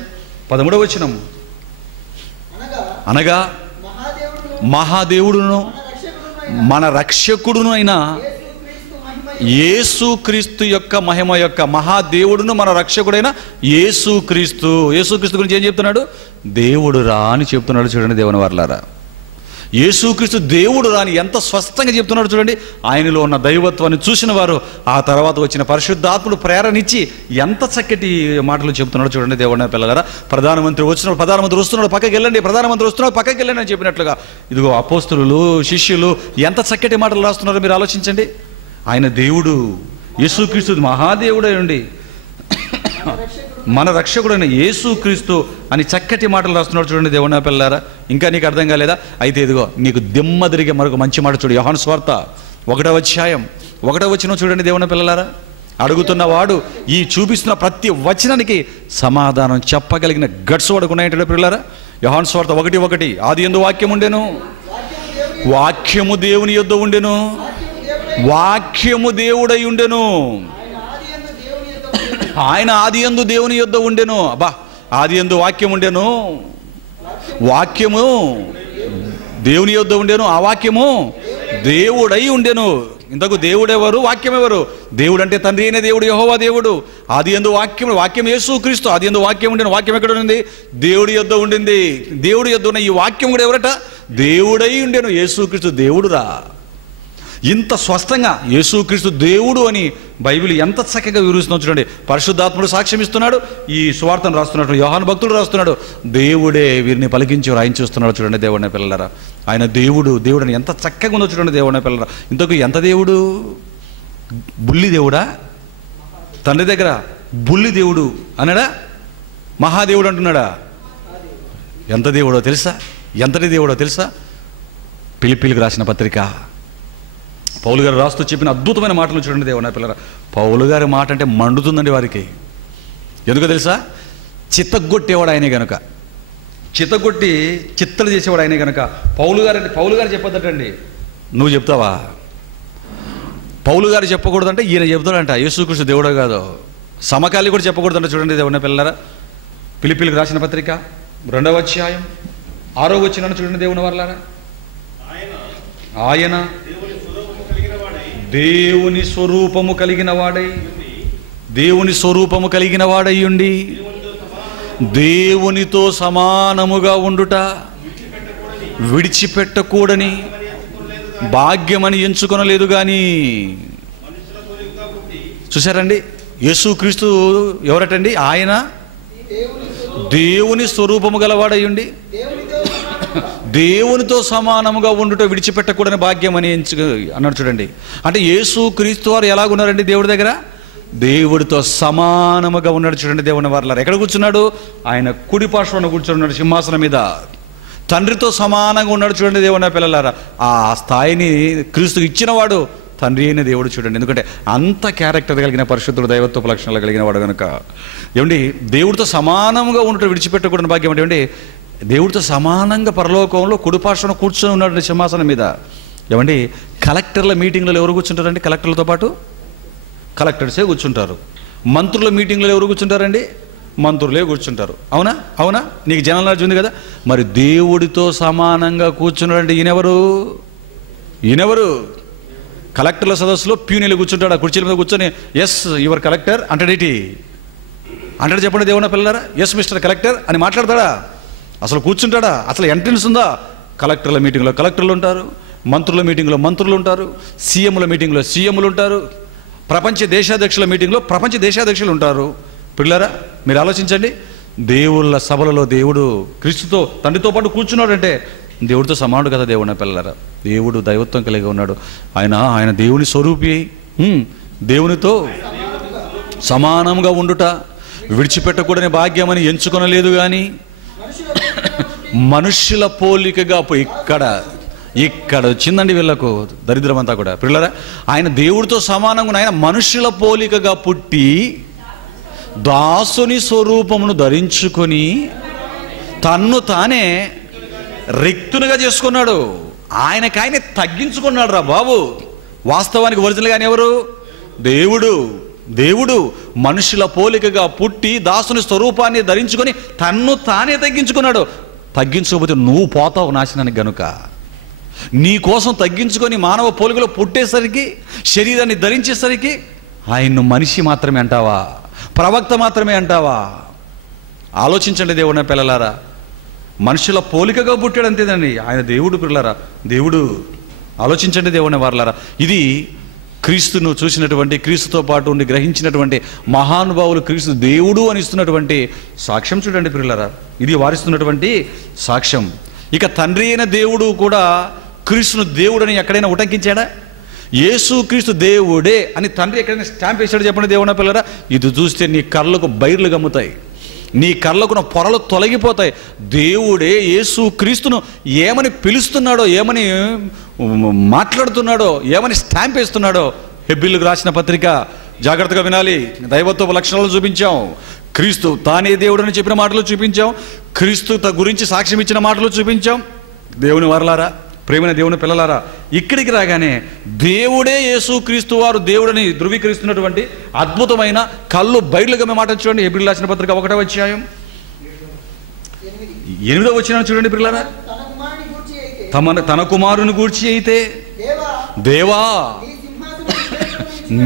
13వ వచనం. అనగా మహాదేవుడును మన రక్షకుడును అయిన యేసుక్రీస్తు యొక్క మహిమ యొక్క, మహాదేవుడును మన రక్షకుడైన యేసుక్రీస్తు గురించి ఏం చెప్తున్నాడు? దేవుడు రా అని చెప్తున్నాడు. చూడండి దేవుని వర్లారా, యేసుక్రీస్తు దేవుడు రాని ఎంత స్పష్టంగా చెప్తున్నాడు చూడండి. ఆయనలో ఉన్న దైవత్వాన్ని చూసిన వారు ఆ తర్వాత వచ్చిన పరిశుద్ధాత్ముడు ప్రేరణించి ఎంత చక్కటి మాటలు చెప్తున్నాడు చూడండి దేవుని పిల్లలారా. ప్రధానమంత్రి వస్తున్నాడు పక్కకి వెళ్ళండి, ప్రధానమంత్రి వస్తున్నాడు పక్కకి వెళ్ళండి అని చెప్పినట్లుగా ఇదిగో అపోస్తలులు శిష్యులు ఎంత చక్కటి మాటలు రాస్తున్నారో మీరు ఆలోచించండి. ఆయన దేవుడు, యేసుక్రీస్తు మహాదేవుడై ఉండి మన రక్షకుడైన యేసుక్రీస్తు అని చక్కటి మాటలు రాస్తున్నాడు చూడండి దేవుని పిల్లారా. ఇంకా నీకు అర్థం కాలేదా? అయితే ఇదిగో నీకు దిమ్మ తిరిగే మరొక మంచి మాట చూడు. యోహాను సువార్త 1వ అధ్యాయం 1వ వచనం చూడండి దేవుని పిల్లలారా. అడుగుతున్నవాడు ఈ చూపిస్తున్న ప్రతి వచనానికి సమాధానం చెప్పగలిగిన గట్స్ వాడుకున్నాయంటే పిల్లలారా. యోహాను సువార్త 1:1 ఆదియందు వాక్యం ఉండెను, వాక్యము దేవుని యొద్ద ఉండెను, వాక్యము దేవుడై ఉండెను, ఆయన ఆదియందు దేవుని యొద్ద ఉండెను. అబ్బా, ఆదియందు వాక్యం ఉండెను, వాక్యము దేవుని యొద్ద ఉండెను, ఆ వాక్యము దేవుడై ఉండెను. ఇంతకు దేవుడెవరు? వాక్యం ఎవరు? దేవుడు అంటే తండ్రి అయిన దేవుడు యెహోవా దేవుడు. ఆదియందు వాక్యం యేసుక్రీస్తు. ఆదియందు వాక్యం ఉండెను. వాక్యం ఎక్కడ ఉంది? దేవుడి యొద్ద ఉండింది. దేవుడి యొద్ద ఉన్న ఈ వాక్యం కూడా ఎవరట? దేవుడై ఉండెను. యేసుక్రీస్తు దేవుడురా. ఇంత స్పష్టంగా యేసుక్రీస్తు దేవుడు అని బైబిల్ ఎంత చక్కగా వివరిస్తున్నాం చూడండి. పరిశుద్ధాత్ముడు సాక్ష్యం ఇస్తున్నాడు, ఈ సువార్తను రాస్తున్నాడు, యోహాను భక్తుడు రాస్తున్నాడు. దేవుడే వీరిని పలికించి రాయించేస్తున్నాడు చూడండి దేవుడిని పిల్లలారా. ఆయన దేవుడు అని ఎంత చక్కగా ఉందో చూడండి దేవుడిని పిల్లలారా. ఇంతకు ఎంత దేవుడు? బుల్లి దేవుడా? తండ్రి దగ్గర బుల్లి దేవుడు అన్నాడా? మహాదేవుడు అంటున్నాడా? ఎంత దేవుడో తెలుసా? ఎంతటి దేవుడో తెలుసా? ఫిలిప్పీలకు రాసిన పత్రిక పౌలు గారు రాస్తూ చెప్పిన అద్భుతమైన మాటలు చూడండి దేవుని పిల్లరా. పౌలు గారి మాట అంటే మండుతుందండి వారికి. ఎందుకో తెలుసా? చిత్తగొట్టేవాడు ఆయనే కనుక, చిత్తగొట్టి చిత్తలు చేసేవాడు ఆయనే కనుక. పౌలు గారు చెప్పొద్దటండి. నువ్వు చెప్తావా? పౌలు గారు చెప్పకూడదంటే ఈయన చెప్తాడంట. యేసుక్రీస్తు దేవుడో కాదు. సమకాలి కూడా చెప్పకూడదంట చూడండి దేవుని పిల్లరా. ఫిలిప్పీలకు రాసిన పత్రిక 2వ అధ్యాయం 6వ వచనాన్ని చూడండి దేవుని వర్లారా. ఆయన దేవుని స్వరూపము కలిగిన వాడై ఉండి దేవునితో సమానముగా ఉండుట విడిచిపెట్టకూడని భాగ్యమని ఎంచుకొనలేదు గాని. చూసారండి, యేసుక్రీస్తు ఎవరటండి? ఆయన దేవుని స్వరూపము గలవాడై ఉండి దేవునితో సమానముగా ఉండుట విడిచిపెట్టకూడని భాగ్యం అని అన్నాడు చూడండి. అంటే యేసుక్రీస్తు వారు ఎలాగున్నారండి దేవుడి దగ్గర? దేవుడితో సమానముగా ఉన్నాడు చూడండి దేవుని వారలారా. ఎక్కడ కూర్చున్నాడు? ఆయన కుడి పార్శ్వన కూర్చున్నాడు సింహాసనం మీద. తండ్రితో సమానంగా ఉన్నాడు చూడండి దేవుని పిల్లలారా. ఆ స్థాయిని క్రీస్తుకు ఇచ్చినవాడు తండ్రి అయిన దేవుడు చూడండి. ఎందుకంటే అంత క్యారెక్టర్ కలిగిన పరిశుద్ధుడు, దైవత్వపు లక్షణాలు కలిగిన వాడు కనుక. ఏమండి, దేవుడితో సమానంగా ఉండటం విడిచిపెట్టకూడని భాగ్యం అంటే ఏమండి? దేవుడితో సమానంగా పరలోకంలో కుడిపార్శ్వన కూర్చొని ఉన్నాడు సింహాసనం మీద. ఏమండి, కలెక్టర్ల మీటింగ్లలో ఎవరు కూర్చుంటారండి? కలెక్టర్లతో పాటు కలెక్టర్సే కూర్చుంటారు. మంత్రుల మీటింగ్లో ఎవరు కూర్చుంటారండి? మంత్రులే కూర్చుంటారు. అవునా? నీకు జనరల్ నాలెడ్జ్ ఉంది కదా. మరి దేవుడితో సమానంగా కూర్చున్నాడంటే ఈయనెవరు? కలెక్టర్ల సదస్సులో ప్యూనీలు కూర్చుంటాడు. ఆ కుర్చీల మీద కూర్చొని ఎస్ యువర్ కలెక్టర్ అంటాడేటి? అంటాడు చెప్పండి దేవుని పిల్లలారా. ఎస్ మిస్టర్ కలెక్టర్ అని మాట్లాడతాడా? అసలు కూర్చుంటాడా? అసలు ఎంట్రన్స్ ఉందా? కలెక్టర్ల మీటింగ్లో కలెక్టర్లు ఉంటారు, మంత్రుల మీటింగ్లో మంత్రులు ఉంటారు, సీఎంల మీటింగ్లో సీఎంలు ఉంటారు, ప్రపంచ దేశాధ్యక్షుల మీటింగ్లో ప్రపంచ దేశాధ్యక్షులు ఉంటారు. పిల్లరా, మీరు ఆలోచించండి. దేవుళ్ళ సభలలో దేవుడు క్రీస్తుతో తండ్రితో పాటు కూర్చున్నాడంటే దేవుడితో సమానుడు కదా దేవుడు నా పిల్లలారా. దేవుడు దైవత్వం కలిగి ఉన్నాడు. ఆయన దేవుని స్వరూపి, దేవునితో సమానంగా ఉండుట విడిచిపెట్టకూడని భాగ్యమని ఎంచుకొనలేదు. కానీ మనుష్యుల పోలికగా ఇక్కడ వచ్చిందండి వీళ్ళకు దరిద్రం అంతా కూడా. పిల్లరా, ఆయన దేవుడితో సమానంగా ఆయన మనుష్యుల పోలికగా పుట్టి దాసుని స్వరూపమును ధరించుకొని తన్ను తానే రిక్తునిగా చేసుకున్నాడు. ఆయనకాయనే తగ్గించుకున్నాడు రా బాబు. వాస్తవానికి ఒరిజినల్గానే ఎవరు? దేవుడు మనుషుల పోలికగా పుట్టి దాసుని స్వరూపాన్ని ధరించుకొని తన్ను తానే తగ్గించుకున్నాడు. తగ్గించకపోతే నువ్వు పోతావు నాశనానికి. గనుక నీ కోసం తగ్గించుకొని మానవ పోలికలో పుట్టేసరికి, శరీరాన్ని ధరించేసరికి ఆయన్ను మనిషి మాత్రమే అంటావా? ప్రవక్త మాత్రమే అంటావా? ఆలోచించండి దేవుడిన పిల్లలారా. మనుషుల పోలికగా పుట్టాడు అంతేదండి. ఆయన దేవుడు పిల్లలారా, దేవుడు. ఆలోచించండి దేవుని వారలారా. ఇది క్రీస్తును చూసినటువంటి, క్రీస్తుతో పాటు ఉండి గ్రహించినటువంటి మహానుభావులు క్రీస్తు దేవుడు అని ఇస్తున్నటువంటి సాక్ష్యం చూడండి పిల్లలారా. ఇది వారిస్తున్నటువంటి సాక్ష్యం. ఇక తండ్రి అయిన దేవుడు కూడా క్రీస్తును దేవుడని ఎక్కడైనా ఉటంకించాడా? యేసు క్రీస్తు దేవుడే అని తండ్రి ఎక్కడైనా స్టాంప్ వేసాడు చెప్పండి దేవుని పిల్లరా. ఇది చూస్తే నీ కళ్ళకు బైర్లు గమ్ముతాయి, నీ కళ్ళకున్న పొరలు తొలగిపోతాయి. దేవుడే యేసు క్రీస్తును ఏమని పిలుస్తున్నాడో, ఏమని మాట్లాడుతున్నాడో, ఏమని స్టాంప్ వేస్తున్నాడో హెబ్రీయులకు రాసిన పత్రిక జాగ్రత్తగా వినాలి. దైవత్వ లక్షణాలు చూపించాం, క్రీస్తు తానే దేవుడని చెప్పిన మాటలు చూపించాం, క్రీస్తు గురించి సాక్ష్యం ఇచ్చిన మాటలు చూపించాం. దేవుని వారలారా, ప్రేమైన దేవుని పిల్లలారా, ఇక్కడికి రాగానే దేవుడే యేసు క్రీస్తు వారు దేవుడని ధృవీకరిస్తున్నటువంటి అద్భుతమైన కళ్ళు బయలుగా మాట చూడండి. హెబ్రీయులకు రాసిన పత్రిక 1వ అధ్యాయం 8వ వచనం చూడండి పిల్లలారా. తన కుమారుని గూర్చి అయితే దేవా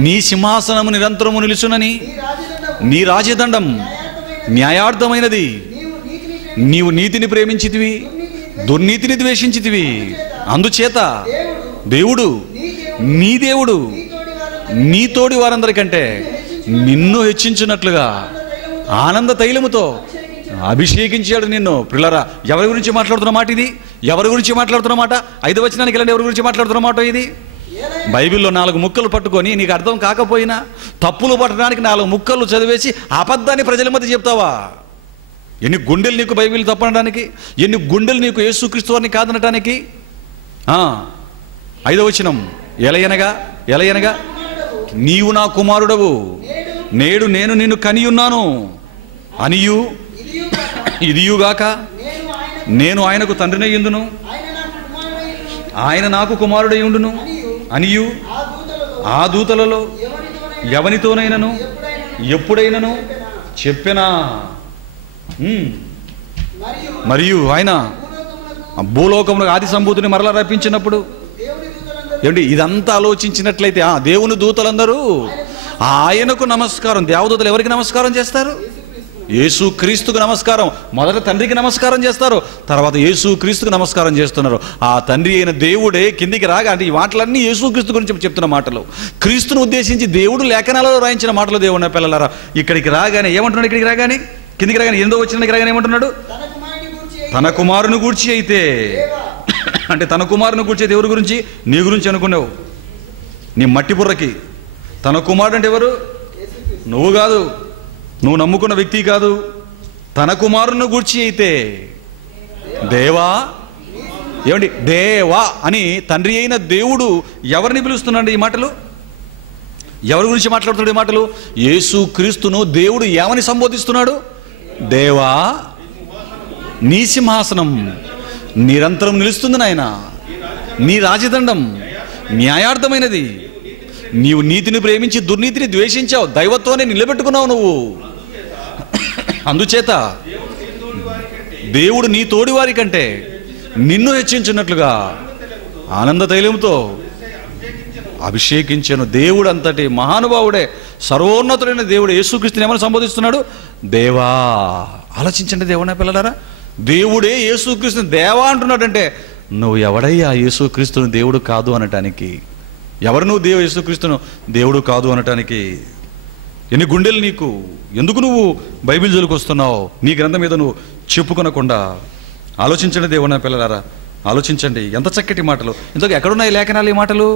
నీ సింహాసనము నిరంతరము నిలుచునని, నీ రాజదండం న్యాయార్థమైనది, నీవు నీతిని ప్రేమించితివి, దుర్నీతిని ద్వేషించితివి. అందుచేత దేవుడు నీ దేవుడు నీ తోడి వారందరికంటే నిన్ను హెచ్చించినట్లుగా ఆనంద తైలముతో అభిషేకించాడు నిన్ను. పిల్లరా, ఎవరి గురించి మాట్లాడుతున్న మాట ఇది? ఎవరి గురించి మాట్లాడుతున్న మాట? 5వ వచనానికి వెళ్ళండి. ఎవరి గురించి మాట్లాడుతున్న మాట ఇది? బైబిల్లో 4 ముక్కలు పట్టుకొని నీకు అర్థం కాకపోయినా తప్పులు పట్టడానికి 4 ముక్కలు చదివేసి అబద్ధాన్ని ప్రజల మధ్య చెప్తావా? ఎన్ని గుండెలు నీకు బైబిల్ తప్పనడానికి, ఎన్ని గుండెలు నీకు యేసుక్రీస్తు వారిని కాదనటానికి? 5వ వచనం, ఎలయనగా నీవు నా కుమారుడవు, నేడు నేను నిన్ను కనియున్నాను అనియు, ఇదియుగాక నేను ఆయనకు తండ్రినై యుందును, ఆయన నాకు కుమారుడై ఉండును అనియు ఆ దూతలలో ఎవనితోనైనను ఎప్పుడైనను చెప్పెనా. మరియు ఆయన భూలోకమును ఆది సంభూతిని మరలా రప్పించినప్పుడు ఏమిటి ఇదంతా ఆలోచించినట్లయితే దేవుని దూతలందరూ ఆయనకు నమస్కారం. దేవదూతలు ఎవరికి నమస్కారం చేస్తారు? యేసు క్రీస్తుకు నమస్కారం. మొదట తండ్రికి నమస్కారం చేస్తారు, తర్వాత యేసు క్రీస్తుకు నమస్కారం చేస్తున్నారు. ఆ తండ్రి అయిన దేవుడే కిందికి రాగా, అంటే ఈ మాటలన్నీ యేసు క్రీస్తు గురించి చెప్తున్న మాటలు, క్రీస్తును ఉద్దేశించి దేవుడు లేఖనాలలో రాయించిన మాటలు. దేవుని పిల్లలారా, ఇక్కడికి రాగానే ఏమంటున్నాడు? ఇక్కడికి రాగానే కిందికి రాగానే 8వ వచనానికి రాగానే ఏమంటున్నాడు? తన కుమారుని గూర్చి అయితే. అంటే తన కుమారుని గూర్చి అయితే ఎవరి గురించి? నీ గురించి అనుకున్నావు, నీ మట్టి బుర్రకి. తన కుమారుడు అంటే ఎవరు? నువ్వు కాదు, నువ్వు నమ్ముకున్న వ్యక్తి కాదు. తన కుమారుని గూర్చి అయితే దేవా. ఏమండి? దేవా అని తండ్రి అయిన దేవుడు ఎవరిని పిలుస్తున్నాడు? ఈ మాటలు ఎవరి గురించి మాట్లాడుతున్నాడు? ఈ మాటలు యేసు క్రీస్తును దేవుడు ఏమని సంబోధిస్తున్నాడు? దేవా నీ సింహాసనం నిరంతరం నిలుస్తుంది నాయన, నీ రాజదండం న్యాయార్థమైనది, నీవు నీతిని ప్రేమించి దుర్నీతిని ద్వేషించావు, దైవత్వాన్ని నిలబెట్టుకున్నావు నువ్వు. అందుచేత దేవుడు నీ తోడి వారి కంటే నిన్ను హెచ్చించినట్లుగా ఆనంద తైలంతో అభిషేకించాను. దేవుడు అంతటి మహానుభావుడే, సర్వోన్నతుడైన దేవుడు యేసుక్రీస్తుని ఏమని సంబోధిస్తున్నాడు? దేవా. ఆలోచించండి దేవుని పిల్లలారా, దేవుడే యేసుక్రీస్తుని దేవా అంటున్నాడంటే నువ్వు ఎవడయ్యా యేసుక్రీస్తుని దేవుడు కాదు అనటానికి? ఎవరు నువ్వు యేసుక్రీస్తును దేవుడు కాదు అనటానికి? ఎన్ని గుండెలు నీకు? ఎందుకు నువ్వు బైబిల్ జోలికి వస్తున్నావు? నీ గ్రంథం మీద నువ్వు చెప్పుకొనకుండా. ఆలోచించండి దేవుని పిల్లలారా, ఆలోచించండి. ఎంత చక్కటి మాటలు! ఇంతకు ఎక్కడున్నాయి లేఖనాలు ఈ మాటలు?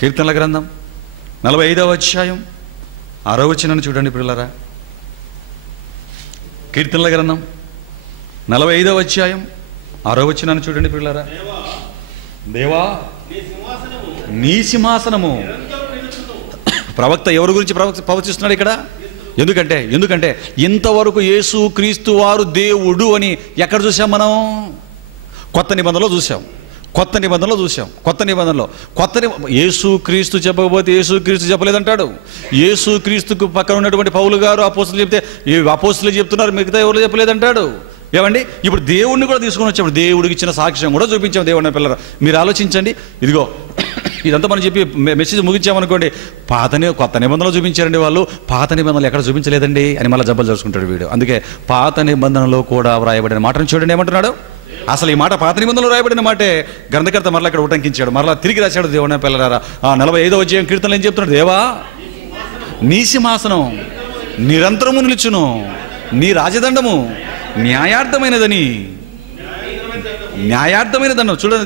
కీర్తనల గ్రంథం 45వ అధ్యాయం 6వ వచనాన్ని చూడండి పిల్లలారా. కీర్తనల గ్రంథం 45వ అధ్యాయం 6వ వచనాన్ని చూడండి పిల్లలారా. దేవా నీ సింహాసనము. ప్రవక్త ఎవరి గురించి ప్రవచిస్తున్నాడు ఇక్కడ? ఎందుకంటే ఇంతవరకు యేసు క్రీస్తు వారు దేవుడు అని ఎక్కడ చూసాం మనం? కొత్త నిబంధనలో చూసాం. యేసు క్రీస్తు చెప్పకపోతే యేసు క్రీస్తు చెప్పలేదంటాడు. యేసు క్రీస్తుకు పక్కన ఉన్నటువంటి పౌలు గారు అపోస్తులు చెప్తే అపోస్తులు చెప్తున్నారు, మిగతా ఎవరు చెప్పలేదంటాడు. ఏమండి, ఇప్పుడు దేవుడిని కూడా తీసుకొని వచ్చాము, దేవుడికి ఇచ్చిన సాక్ష్యం కూడా చూపించాము. దేవుడిని పిల్లలు మీరు ఆలోచించండి. ఇదిగో ఇదంతా మనం చెప్పి మెసేజ్ ముగించామనుకోండి, కొత్త నిబంధనలు చూపించారండి వాళ్ళు, పాత నిబంధనలు ఎక్కడ చూపించలేదండి అని మళ్ళీ జబ్బలు చేసుకుంటాడు వీడు. అందుకే పాత నిబంధనలో కూడా వ్రాయబడిన మాటను చూడండి ఏమంటున్నాడు. అసలు ఈ మాట పాత నిబంధనలో రాయబడిన మాటే గ్రంథకర్త మరలా ఇక్కడ ఉటంకించాడు, మరలా తిరిగి రాశాడు. దేవుని పిల్లలారా, 45వ అధ్యాయం కీర్తనలు ఏం చెప్తున్నాడు? దేవా నీ సింహాసనం నిరంతరము నిలుచును, నీ రాజదండము న్యాయార్థమైనదని.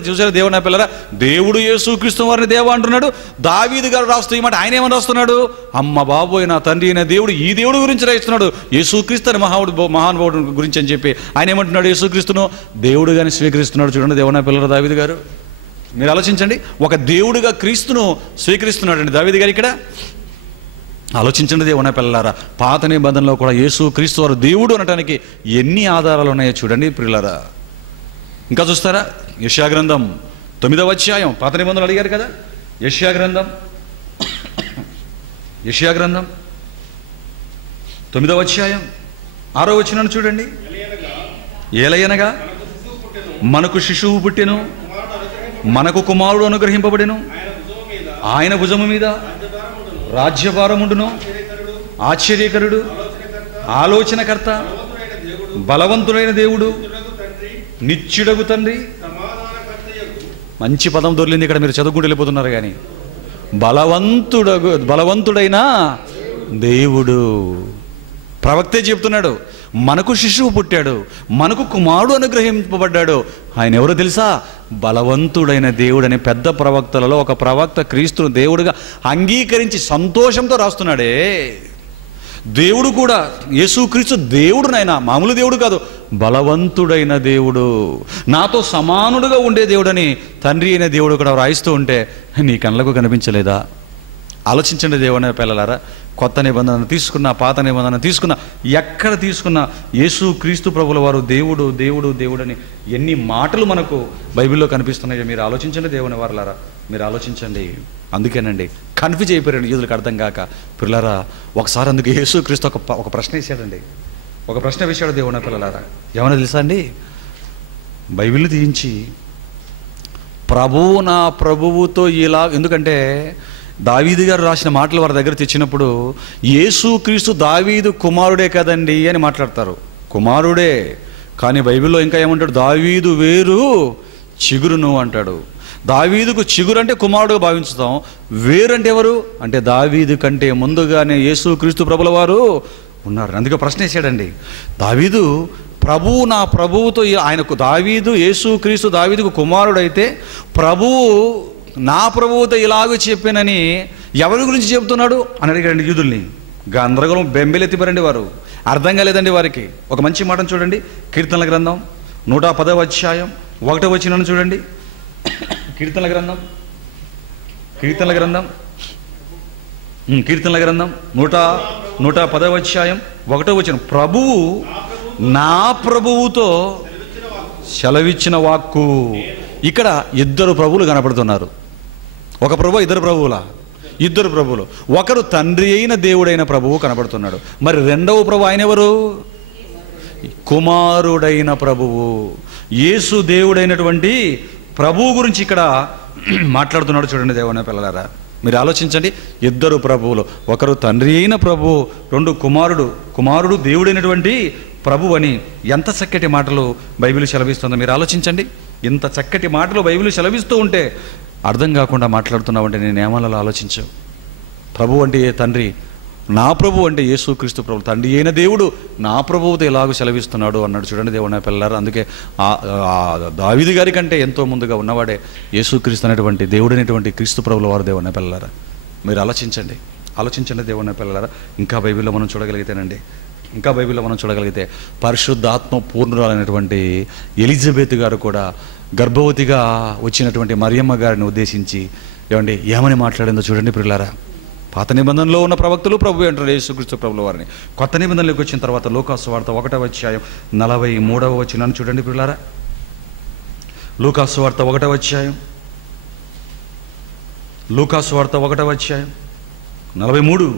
చూసారు దేవుని పిల్లరా, దేవుడు యేసు క్రీస్తు వారిని దేవా అంటున్నాడు. దావీదు గారు రాస్తూ ఈ మాట ఆయన ఏమని రాస్తున్నాడు? అమ్మ బాబోయ్, నా తండ్రి అయిన దేవుడు ఈ దేవుడు గురించి రాయిస్తున్నాడు, యేసు క్రీస్తు అని మహానుభావుడు గురించి అని చెప్పి ఆయన ఏమంటున్నాడు? యేసు క్రీస్తును దేవుడుగానే స్వీకరిస్తున్నాడు. చూడండి దేవుని పిల్లరా, దావీదు గారు మీరు ఆలోచించండి. ఒక దేవుడుగా క్రీస్తును స్వీకరిస్తున్నాడు అండి దావీదు గారు ఇక్కడ. ఆలోచించండి దేవుని పిల్లలారా, పాత నిబంధనలో కూడా యేసు క్రీస్తు వారు దేవుడు అనటానికి ఎన్ని ఆధారాలు ఉన్నాయో చూడండి ప్రియులారా. ఇంకా చూస్తారా? యెషయా గ్రంథం 9వ అధ్యాయం, పాత నిబంధనలు అడిగారు కదా. యెషయా గ్రంథం 9వ అధ్యాయం 6వ వచనాన్ని చూడండి. ఏలయనగా మనకు శిశువు పుట్టెను, మనకు కుమారుడు అనుగ్రహింపబడెను, ఆయన భుజము మీద రాజ్యభారముండును, ఆశ్చర్యకరుడు, ఆలోచనకర్త, బలవంతుడైన దేవుడు, నిత్యుడగు తండ్రి. మంచి పదం దొరికింది ఇక్కడ, మీరు చదువుకుంటూ వెళ్ళిపోతున్నారు. కానీ బలవంతుడైన దేవుడు. ప్రవక్తే చెప్తున్నాడు, మనకు శిశువు పుట్టాడు, మనకు కుమారుడు అనుగ్రహింపబడ్డాడు. ఆయన ఎవరో తెలుసా? బలవంతుడైన దేవుడు అనే పెద్ద ప్రవక్తలలో ఒక ప్రవక్త క్రీస్తును దేవుడుగా అంగీకరించి సంతోషంతో రాస్తున్నాడే. దేవుడు కూడా యేసుక్రీస్తు దేవుడు, నాయన మామూలు దేవుడు కాదు, బలవంతుడైన దేవుడు, నాతో సమానుడుగా ఉండే దేవుడని తండ్రి అయిన దేవుడు కూడా రాయిస్తూ ఉంటే నీ కళ్ళకు కనిపించలేదా? ఆలోచించండి దేవుని పిల్లలారా. కొత్త నిబంధన తీసుకున్న, పాత నిబంధన తీసుకున్న, ఎక్కడ తీసుకున్న యేసు క్రీస్తు ప్రభుల వారు దేవుడు దేవుడు దేవుడని ఎన్ని మాటలు మనకు బైబిల్లో కనిపిస్తున్నాయో మీరు ఆలోచించండి దేవుని వారలారా, మీరు ఆలోచించండి. అందుకేనండి కన్ఫ్యూజ్ అయిపోయారండి యూదులకు అర్థం కాక. పిల్లలారా, ఒకసారి అందుకు యేసు క్రీస్తు ఒక ప్రశ్న వేసాడండి, ఒక ప్రశ్న వేశాడు దేవుని పిల్లలారా. ఏమన్నా తెలుసా అండి? బైబిల్ని తీయించి ప్రభువు నా ప్రభువుతో ఇలా, ఎందుకంటే దావీదు గారు రాసిన మాటలు వారి దగ్గర తెచ్చినప్పుడు యేసు క్రీస్తు దావీదు కుమారుడే కదండి అని మాట్లాడతారు. కుమారుడే, కానీ బైబిల్లో ఇంకా ఏమంటాడు? దావీదు వేరు చిగురును అంటాడు. దావీదుకు చిగురు అంటే కుమారుడుగా భావించుతాం, వేరంటే ఎవరు అంటే దావీదు కంటే ముందుగానే యేసు క్రీస్తు ప్రభుల వారు ఉన్నారు. అందుకే ప్రశ్న వేసాడండి. దావీదు ప్రభువు నా ప్రభువుతో, ఆయనకు దావీదు యేసు క్రీస్తు దావీదుకు కుమారుడైతే ప్రభువు నా ప్రభువుతో ఇలాగూ చెప్పానని ఎవరి గురించి చెబుతున్నాడు అని అడిగారండి యూదుల్ని. గందరగోళం బెంబెలెత్తిపారండి వారు, అర్థం కాలేదండి వారికి. ఒక మంచి మాటను చూడండి, కీర్తనల గ్రంథం 110వ అధ్యాయం 1వ వచనం చూడండి. కీర్తనల గ్రంథం 110వ అధ్యాయం 1వ వచనం. ప్రభువు నా ప్రభువుతో సెలవిచ్చిన వాక్కు. ఇక్కడ ఇద్దరు ప్రభువులు కనపడుతున్నారు. ఒక ప్రభు, ఇద్దరు ప్రభువులా? ఇద్దరు ప్రభువులు. ఒకరు తండ్రి అయిన దేవుడైన ప్రభువు కనపడుతున్నాడు. మరి రెండవ ప్రభు ఆయన ఎవరు? కుమారుడైన ప్రభువు, యేసు దేవుడైనటువంటి ప్రభువు గురించి ఇక్కడ మాట్లాడుతున్నాడు. చూడండి దేవుని పిల్లలారా, మీరు ఆలోచించండి. ఇద్దరు ప్రభువులు, ఒకరు తండ్రి అయిన ప్రభువు, రెండు కుమారుడు దేవుడైనటువంటి ప్రభు అని ఎంత చక్కటి మాటలు బైబిల్ సెలవిస్తుందో మీరు ఆలోచించండి. ఇంత చక్కటి మాటలు బైబిల్ సెలవిస్తూ ఉంటే అర్థం కాకుండా మాట్లాడుతున్నావంటే నేను ఏమన్నా ఆలోచించు. ప్రభు అంటే తండ్రి, నా ప్రభు అంటే యేసుక్రీస్తు ప్రభు, తండ్రి అయిన దేవుడు నా ప్రభువుతో ఎలాగో సెలవిస్తున్నాడు అన్నాడు. చూడండి దేవుని పిల్లలారా, అందుకే దావీదు గారి కంటే ఎంతో ముందుగా ఉన్నవాడే యేసుక్రీస్తు అనేటువంటి దేవుడు అనేటువంటి క్రీస్తు ప్రభుల వారు. దేవుని పిల్లలారా, మీరు ఆలోచించండి దేవుని పిల్లలారా. ఇంకా బైబిల్లో మనం చూడగలిగితే పరిశుద్ధాత్మ పూర్ణురాలైనటువంటి ఎలిజబెత్ గారు కూడా గర్భవతిగా వచ్చినటువంటి మరియమ్మ గారిని ఉద్దేశించి ఏమని మాట్లాడిందో చూడండి ప్రియులారా. పాత నిబంధనలో ఉన్న ప్రవక్తలు ప్రభు అంటారు యేసుక్రీస్తు ప్రభుల వారిని. కొత్త నిబంధనలోకి వచ్చిన తర్వాత లూకాసు వార్త 1వ అధ్యాయం 43వ వచనాన్ని చూడండి ప్రియులారా. లూకాసు వార్త 1వ అధ్యాయం 43.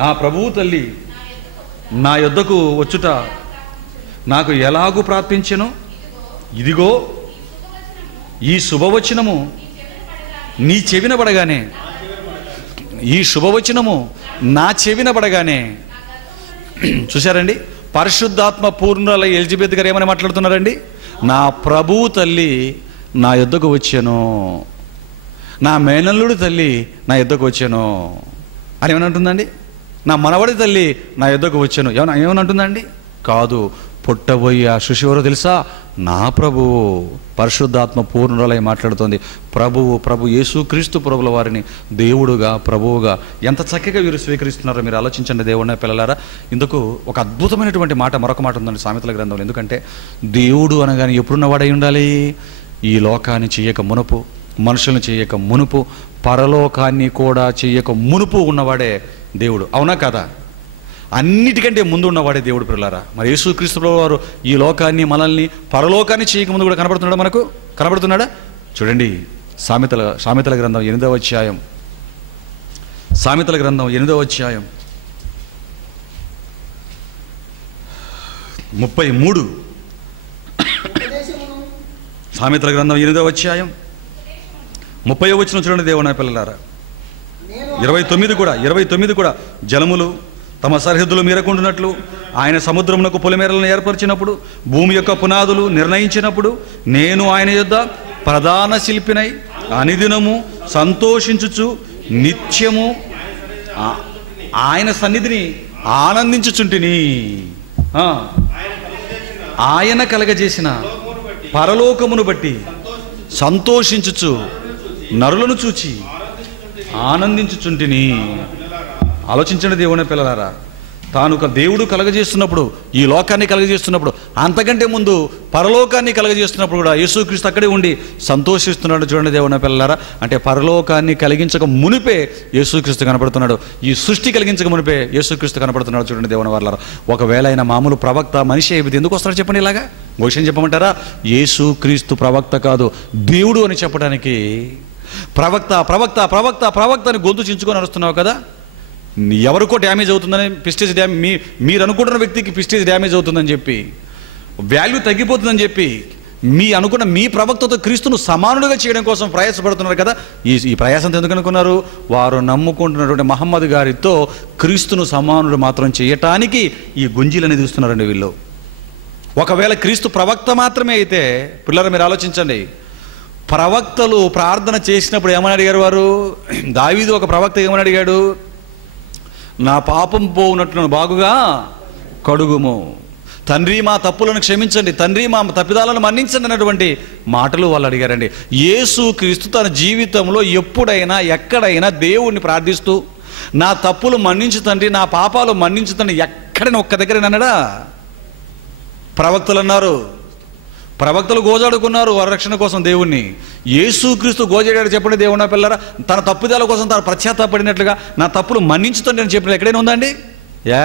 నా ప్రభువు తల్లి నా యొద్దకు వచ్చుట నాకు ఎలాగూ ప్రార్థించెను, ఇదిగో ఈ శుభవచనము నీ చెవిన పడగానే, ఈ శుభవచనము నా చెవిన పడగానే. చూశారండి, పరిశుద్ధాత్మ పూర్ణుల ఎలిజబెత్ గారు ఏమని మాట్లాడుతున్నారండి? నా ప్రభువు తల్లి నా యొద్దకు వచ్చాను, నా మేనల్లుడి తల్లి నా యొద్దకు వచ్చాను అని ఏమనంటుందండి? నా మనవడి తల్లి నా యొద్దకు వచ్చాను ఏమనంటుందండి? కాదు, పుట్టబోయి ఆ శిశువు ఎవరో తెలుసా? నా ప్రభువు. పరిశుద్ధాత్మ పూర్ణురాలై మాట్లాడుతోంది. ప్రభు యేసుక్రీస్తు ప్రభుల వారిని దేవుడుగా, ప్రభువుగా ఎంత చక్కగా వీరు స్వీకరిస్తున్నారో మీరు ఆలోచించండి దేవుని పిల్లలారా. ఇందుకు ఒక అద్భుతమైనటువంటి మాట, మరొక మాట ఉందండి సామెతల గ్రంథంలో. ఎందుకంటే దేవుడు అనగానే ఎప్పుడున్నవాడై ఉండాలి? ఈ లోకాన్ని చేయక మునుపు, మనుషులను చేయక మునుపు, పరలోకాన్ని కూడా చేయక మునుపు ఉన్నవాడే దేవుడు. అవునా కదా? అన్నిటికంటే ముందు ఉన్నవాడే దేవుడు ప్రియులారా. మరి యేసుక్రీస్తు ప్రభువు వారు ఈ లోకాన్ని, మనల్ని, పరలోకాన్ని చేయక ముందు కూడా కనబడుతున్నాడా? మనకు కనబడుతున్నాడా? చూడండి, సామెతల గ్రంథం 8వ అధ్యాయం, 33. సామెతల గ్రంథం 8వ అధ్యాయం 30వ వచనం చూడండి దేవుని పిల్లలారా. 29 కూడా జలములు తమ సరిహద్దులు మీరకుండునట్లు ఆయన సముద్రమునకు పొలిమేరలను ఏర్పరిచినప్పుడు, భూమి యొక్క పునాదులు నిర్ణయించినప్పుడు, నేను ఆయన యొద్ద ప్రధాన శిల్పినై అనుదినము సంతోషించుచు నిత్యము ఆయన సన్నిధిని ఆనందించుచుంటిని. ఆయన కలగజేసిన పరలోకమును బట్టి సంతోషించుచు నరులను చూచి ఆనందించుచుంటిని. ఆలోచించండి దేవుని పిల్లలారా, తాను దేవుడు కలగజేస్తున్నప్పుడు, ఈ లోకాన్ని కలగజేస్తున్నప్పుడు, అంతకంటే ముందు పరలోకాన్ని కలగజేస్తున్నప్పుడు కూడా యేసుక్రీస్తు అక్కడే ఉండి సంతోషిస్తున్నాడు. చూడండి దేవుని పిల్లలారా, అంటే పరలోకాన్ని కలిగించక మునిపే యేసుక్రీస్తు కనపడుతున్నాడు, ఈ సృష్టి కలిగించక మునిపే యేసుక్రీస్తు కనపడుతున్నాడు. చూడండి దేవుని వాళ్ళారా, ఒకవేళ ఆయన మామూలు ప్రవక్త, మనిషి అయిపోతే ఎందుకు వస్తాడో చెప్పండి. ఇలాగా ఒక విషయం చెప్పమంటారా? యేసుక్రీస్తు ప్రవక్త కాదు, దేవుడు అని చెప్పడానికి. ప్రవక్త ప్రవక్త ప్రవక్త ప్రవక్త అని గొంతు చించుకొని నడుస్తున్నావు కదా, ఎవరికో డ్యామేజ్ అవుతుందని, ప్రెస్టీజ్ మీరు అనుకుంటున్న వ్యక్తికి ప్రెస్టీజ్ డ్యామేజ్ అవుతుందని చెప్పి, వాల్యూ తగ్గిపోతుందని చెప్పి, మీ ప్రవక్తతో క్రీస్తును సమానుడిగా చేయడం కోసం ప్రయాసపడుతున్నారు కదా. ఈ ప్రయాసంతో ఎందుకు అనుకున్నారు? వారు నమ్ముకుంటున్నటువంటి మహమ్మద్ గారితో క్రీస్తును సమానుడు మాత్రం చేయటానికి ఈ గుంజీలని చూస్తున్నారండి వీళ్ళు. ఒకవేళ క్రీస్తు ప్రవక్త మాత్రమే అయితే, పిల్లలు మీరు ఆలోచించండి, ప్రవక్తలు ప్రార్థన చేసినప్పుడు ఏమని అడిగారు వారు? దావీదు ఒక ప్రవక్త ఏమని అడిగాడు? నా పాపం పోవునట్లు బాగుగా కడుగుము, తండ్రి మా తప్పులను క్షమించండి, తండ్రి మా తప్పిదాలను మన్నించండి అన్నటువంటి మాటలు వాళ్ళు అడిగారండి. యేసుక్రీస్తు తన జీవితంలో ఎప్పుడైనా ఎక్కడైనా దేవుణ్ణి ప్రార్థిస్తూ నా తప్పులు మన్నించు తండ్రి, నా పాపాలు మన్నించు తండ్రి ఎక్కడైనా ఒక్క దగ్గర అన్నాడా? ప్రవక్తలు అన్నారు, ప్రవక్తలు గోజాడుకున్నారు వరరక్షణ కోసం దేవుణ్ణి. యేసుక్రీస్తు గోజాడాడు చెప్పండి దేవుని పిల్లరా, తన తప్పుదాల కోసం తాను పశ్చాత్తాపడినట్లుగా నా తప్పులు మన్నించుతండి అని చెప్పిన ఎక్కడైనా ఉందండి?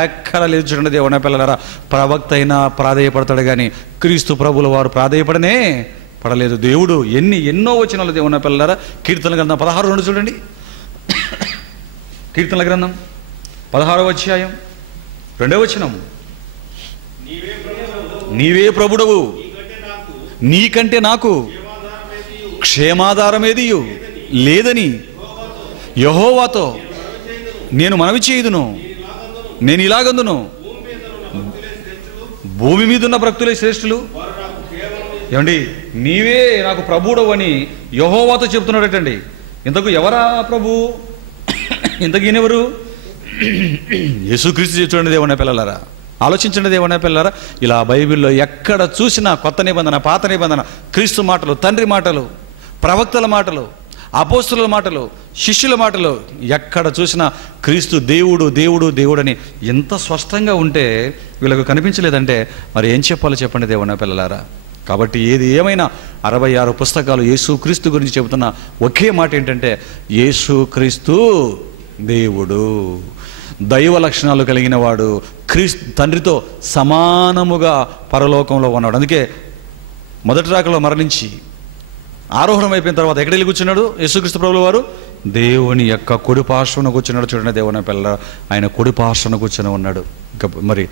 ఎక్కడ లేదు. చూడండి దేవుని పిల్లరా, ప్రవక్త అయినా ప్రాధేయపడతాడు కానీ క్రీస్తు ప్రభుల వారు ప్రాధేయపడనే పడలేదు. దేవుడు ఎన్నో వచనాలు దేవుని పిల్లరా. కీర్తనల గ్రంథం 16 చూడండి, కీర్తనల గ్రంథం 16వ అధ్యాయం 2వ వచనం. నీవే ప్రభుడవు, నీకంటే నాకు క్షేమాధారమేదియు లేదని యెహోవాతో నేను మనవి చేయుదును. నేను ఇలాగందును, భూమి మీద ఉన్న భక్తులే శ్రేష్ఠులు. ఏమండి, నీవే నాకు ప్రభుడవు అని యెహోవాతో చెప్తున్నాడటండి. ఇంతకు ఎవరా ప్రభు? ఇంతకు ఈయనెవరు? యేసుక్రీస్తు చూడండి దేవుని పిల్లలారా, ఆలోచించండి దేవుని పిల్లలారా. ఇలా బైబిల్లో ఎక్కడ చూసినా కొత్త నిబంధన, పాత నిబంధన, క్రీస్తు మాటలు, తండ్రి మాటలు, ప్రవక్తల మాటలు, అపోస్తుల మాటలు, శిష్యుల మాటలు, ఎక్కడ చూసినా క్రీస్తు దేవుడు దేవుడు దేవుడని ఎంత స్పష్టంగా ఉంటే వీళ్ళకు కనిపించలేదంటే మరి ఏం చెప్పాలో చెప్పండి దేవుని పిల్లలారా. కాబట్టి ఏది ఏమైనా 66 పుస్తకాలు యేసుక్రీస్తు గురించి చెబుతున్న ఒకే మాట ఏంటంటే యేసుక్రీస్తు దేవుడు, దైవ లక్షణాలు కలిగిన వాడు, తండ్రితో సమానముగా పరలోకంలో ఉన్నాడు. అందుకే మొదటి రాకలో మరణించి ఆరోహణం అయిపోయిన తర్వాత ఎక్కడ వెళ్ళి కూర్చున్నాడు యేసుక్రీస్తు ప్రభుల వారు? దేవుని యొక్క కుడి పార్శ్వన కూర్చున్నాడు. చూడండి దేవుని పిల్ల, ఆయన కుడి పార్శ్వన కూర్చొని ఉన్నాడు. ఇంకా మరి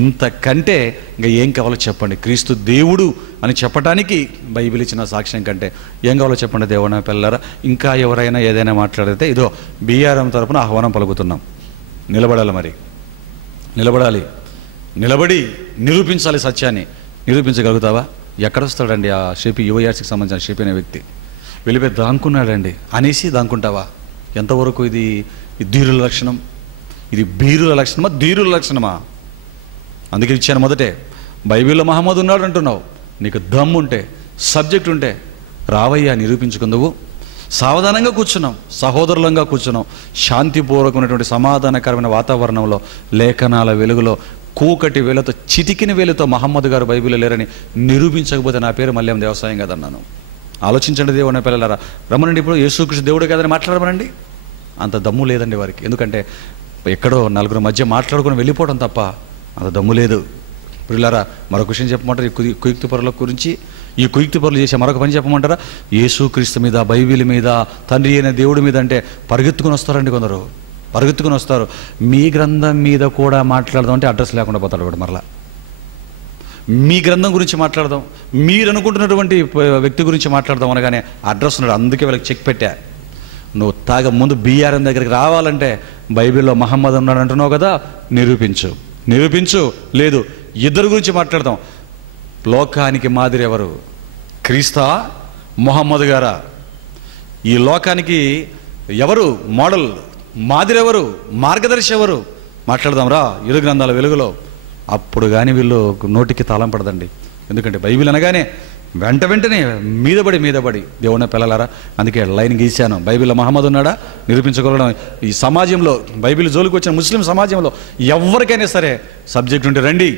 ఇంతకంటే ఇంకా ఏం కావాలో చెప్పండి? క్రీస్తు దేవుడు అని చెప్పడానికి బైబిల్ ఇచ్చిన సాక్ష్యం కంటే ఏం కావాలో చెప్పండి దేవుని పిల్లరా. ఇంకా ఎవరైనా ఏదైనా మాట్లాడితే ఇదో బీఆర్ఎం తరపున ఆహ్వానం పలుకుతున్నాం. నిలబడాలి, మరి నిలబడాలి, నిలబడి నిరూపించాలి. సత్యాన్ని నిరూపించగలుగుతావా? ఎక్కడ వస్తాడండి ఆ షేపీ, యువఆర్సీకి సంబంధించిన షేపీ అనే వ్యక్తి వెళ్ళిపోయి దాంకున్నాడండి అనేసి దాంకుంటావా? ఎంతవరకు ఇది ధీరుల లక్షణం? ఇది బీరుల లక్షణమా, ధీరుల లక్షణమా? అందుకే ఇచ్చాను మొదటే, బైబిల్లో మహమ్మద్ ఉన్నాడు అంటున్నావు, నీకు దమ్ము ఉంటే, సబ్జెక్ట్ ఉంటే రావయ్యా, నిరూపించుకుందువు. సావధానంగా కూర్చున్నాం, సహోదరులంగా కూర్చున్నాం, శాంతిపూర్వకమైనటువంటి సమాధానకరమైన వాతావరణంలో, లేఖనాల వెలుగులో, కూకటి వేలతో, చిటికిన వేలతో మహమ్మద్ గారు బైబిల్లో లేరని నిరూపించకపోతే నా పేరు మల్లేం వ్యవసాయం కదన్నాను. ఆలోచించండి దేవుని పిల్లలారా. రమ్మనండి, ఇప్పుడు యేసుక్రీస్తు దేవుడు కాదని మాట్లాడమనండి. అంత దమ్ము లేదండి వారికి. ఎందుకంటే ఎక్కడో నలుగురు మధ్య మాట్లాడుకుని వెళ్ళిపోవడం తప్ప అంత దమ్ము లేదు. పిల్లలారా, మరొక విషయం చెప్పమంటారు ఈ కుయుక్తి పరుల గురించి. ఈ కుయుక్తి పరులు చేసే మరొక పని చెప్పమంటారా? యేసుక్రీస్తు మీద, బైబిల్ మీద, తండ్రి అయిన దేవుడి మీద అంటే పరిగెత్తుకుని వస్తారండి కొందరు, పరిగెత్తుకుని వస్తారు. మీ గ్రంథం మీద కూడా మాట్లాడదాం అంటే అడ్రస్ లేకుండా పోతాడు కూడా. మరలా మీ గ్రంథం గురించి మాట్లాడదాం, మీరు అనుకుంటున్నటువంటి వ్యక్తి గురించి మాట్లాడదాం అనగానే అడ్రస్ ఉన్నాడు. అందుకే వీళ్ళకి చెక్ పెట్టా, నువ్వు ముందు బీఆర్ఎం దగ్గరికి రావాలంటే బైబిల్లో మహమ్మద్ ఉన్నాడు అంటున్నావు కదా, నిరూపించు, నిరూపించు. లేదు, ఇద్దరు గురించి మాట్లాడదాం. లోకానికి మాదిరి ఎవరు? క్రీస్తా, మొహమ్మద్ గారా? ఈ లోకానికి ఎవరు మోడల్, మాదిరి ఎవరు, మార్గదర్శి ఎవరు? మాట్లాడదాం రా ఇరు గ్రంథాల వెలుగులో. అప్పుడు కానీ వీళ్ళు నోటికి తాళం పడదండి. ఎందుకంటే బైబిల్ అనగానే వెంటనే మీదబడి దేవుని పిల్లలారా. అందుకే లైన్ గీశాను. బైబిల్లో మహమ్మద్ ఉన్నాడా? నిరూపించగలడం. ఈ సమాజంలో, బైబిల్ జోలికి వచ్చిన ముస్లిం సమాజంలో ఎవరికైనా సరే సబ్జెక్ట్ ఉంటే రండి.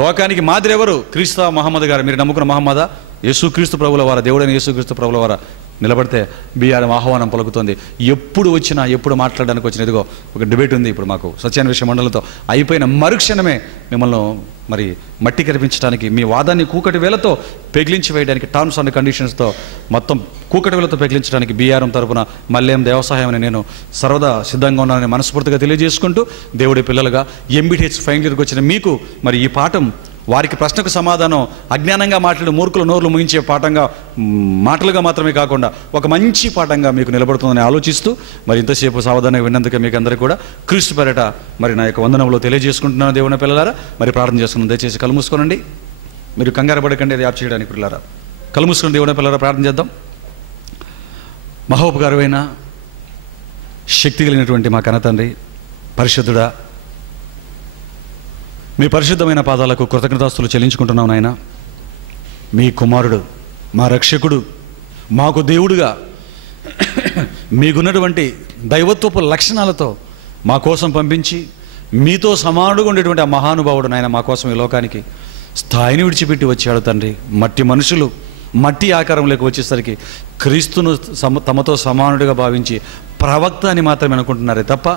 లోకానికి మాదిరి ఎవరు? క్రీస్తు, మహమ్మద్ గారు. మీరు నమ్ముకున్న మహమ్మదా? యేసుక్రీస్తు ప్రభుల వారా, దేవుడైన యేసుక్రీస్తు ప్రభుల వారా? నిలబడితే బీఆర్ఎం ఆహ్వానం పలుకుతుంది. ఎప్పుడు వచ్చినా, ఎప్పుడు మాట్లాడడానికి వచ్చిన, ఇదిగో ఒక డిబేట్ ఉంది ఇప్పుడు మాకు సత్యాన్వేషణ మండలితో. అయిపోయిన మరుక్షణమే మిమ్మల్ని మరి మట్టి కనిపించడానికి, మీ వాదాన్ని కూకటి వేలతో పెగిలించి వేయడానికి, టర్మ్స్ అండ్ కండిషన్స్తో మొత్తం కూకటి వేలతో పెగిలించడానికి బీఆర్ఎం తరపున మల్లేం వ్యవసాయం అని నేను సర్వదా సిద్ధంగా ఉన్నానని మనస్ఫూర్తిగా తెలియజేసుకుంటూ, దేవుడి పిల్లలుగా ఎంబీటీహెచ్ ఫైనల్ ఇయర్కి వచ్చిన మీకు మరి ఈ పాఠం, వారికి ప్రశ్నకు సమాధానం అజ్ఞానంగా మాట్లాడి మూర్ఖుల నోర్లు ముగించే పాఠంగా, మాటలుగా మాత్రమే కాకుండా ఒక మంచి పాఠంగా మీకు నిలబడుతుందని ఆలోచిస్తూ మరి ఇంతసేపు సావధానంగా విన్నందుకే మీకు అందరికీ కూడా క్రీస్తు పేరట మరి నా యొక్క వందనంలో తెలియజేసుకుంటున్నాను. దేవుని పిల్లలారా, మరి ప్రార్థన చేసుకున్నాను. దయచేసి కళ్ళు మూసుకోనండి, మీరు కంగారు పడకండి అది యాప్ చేయడానికి. పిల్లలారా కళ్ళు మూసుకుని దేవుని పిల్లలారా ప్రార్థన చేద్దాం. మహోపకారమైన శక్తి కలిగినటువంటి మా కన్నతండ్రి, పరిశుద్ధుడా, మీ పరిశుద్ధమైన పాదాలకు కృతజ్ఞతాస్తులు చెల్లించుకుంటున్నాం నాయన. మీ కుమారుడు, మా రక్షకుడు, మాకు దేవుడుగా మీకున్నటువంటి దైవత్వపు లక్షణాలతో మా కోసం పంపించి మీతో సమానుడుగా ఉండేటువంటి ఆ మహానుభావుడు నాయన మా కోసం ఈ లోకానికి స్థాయిని విడిచిపెట్టి వచ్చాడు తండ్రి. మట్టి మనుషులు మట్టి ఆకారంలోకి వచ్చేసరికి క్రీస్తును తమతో సమానుడిగా భావించి ప్రవక్త అని మాత్రమే అనుకుంటున్నారే తప్ప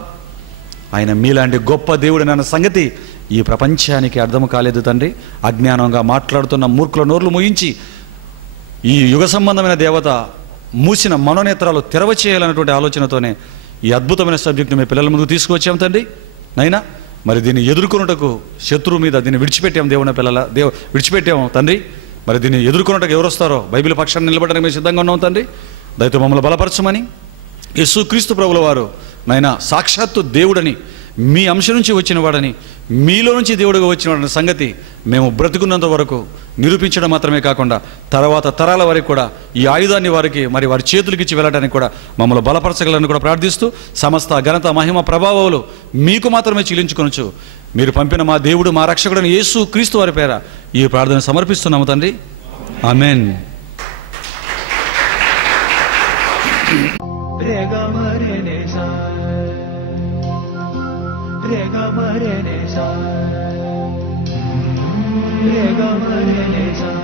ఆయన మీలాంటి గొప్ప దేవుడు అన్న సంగతి ఈ ప్రపంచానికి అర్థం కాలేదు తండ్రి. అజ్ఞానంగా మాట్లాడుతున్న మూర్ఖుల నోర్లు మూయించి ఈ యుగ సంబంధమైన దేవత మూసిన మనోనేత్రాలు తెరవచేయాలన్నటువంటి ఆలోచనతోనే ఈ అద్భుతమైన సబ్జెక్టును మీ పిల్లల ముందుకు తీసుకువచ్చాం తండ్రి. నైనా మరి దీన్ని ఎదుర్కొనుటకు శత్రువు మీద దీన్ని విడిచిపెట్టాం. దేవుని పిల్లల విడిచిపెట్టాము తండ్రి. మరి దీన్ని ఎదుర్కొనుటకు ఎవరు వస్తారో బైబిల్ పక్షాన్ని నిలబడడానికి మేము సిద్ధంగా ఉన్నాం తండ్రి. దయతో మమ్మల్ని బలపరచమని యేసుక్రీస్తు ప్రభుల వారు నైనా సాక్షాత్తు దేవుడని మీ అంశం నుంచి వచ్చిన వాడని, మీలో నుంచి దేవుడిగా వచ్చిన వాడని సంగతి మేము బ్రతుకున్నంత వరకు నిరూపించడం మాత్రమే కాకుండా తర్వాత తరాల వరకు కూడా ఈ ఆయుధాన్ని వారికి మరి వారి చేతులకి ఇచ్చి వెళ్ళడానికి కూడా మమ్మల్ని బలపరచగలని కూడా ప్రార్థిస్తూ, సమస్త ఘనత మహిమ ప్రభావాలు మీకు మాత్రమే చెల్లించుకొనొచ్చు మీరు పంపిన మా దేవుడు మా రక్షకుడైన యేసు క్రీస్తు వారి పేర ఈ ప్రార్థన సమర్పిస్తున్నాము తండ్రి. ఆమేన్. Rega marene sa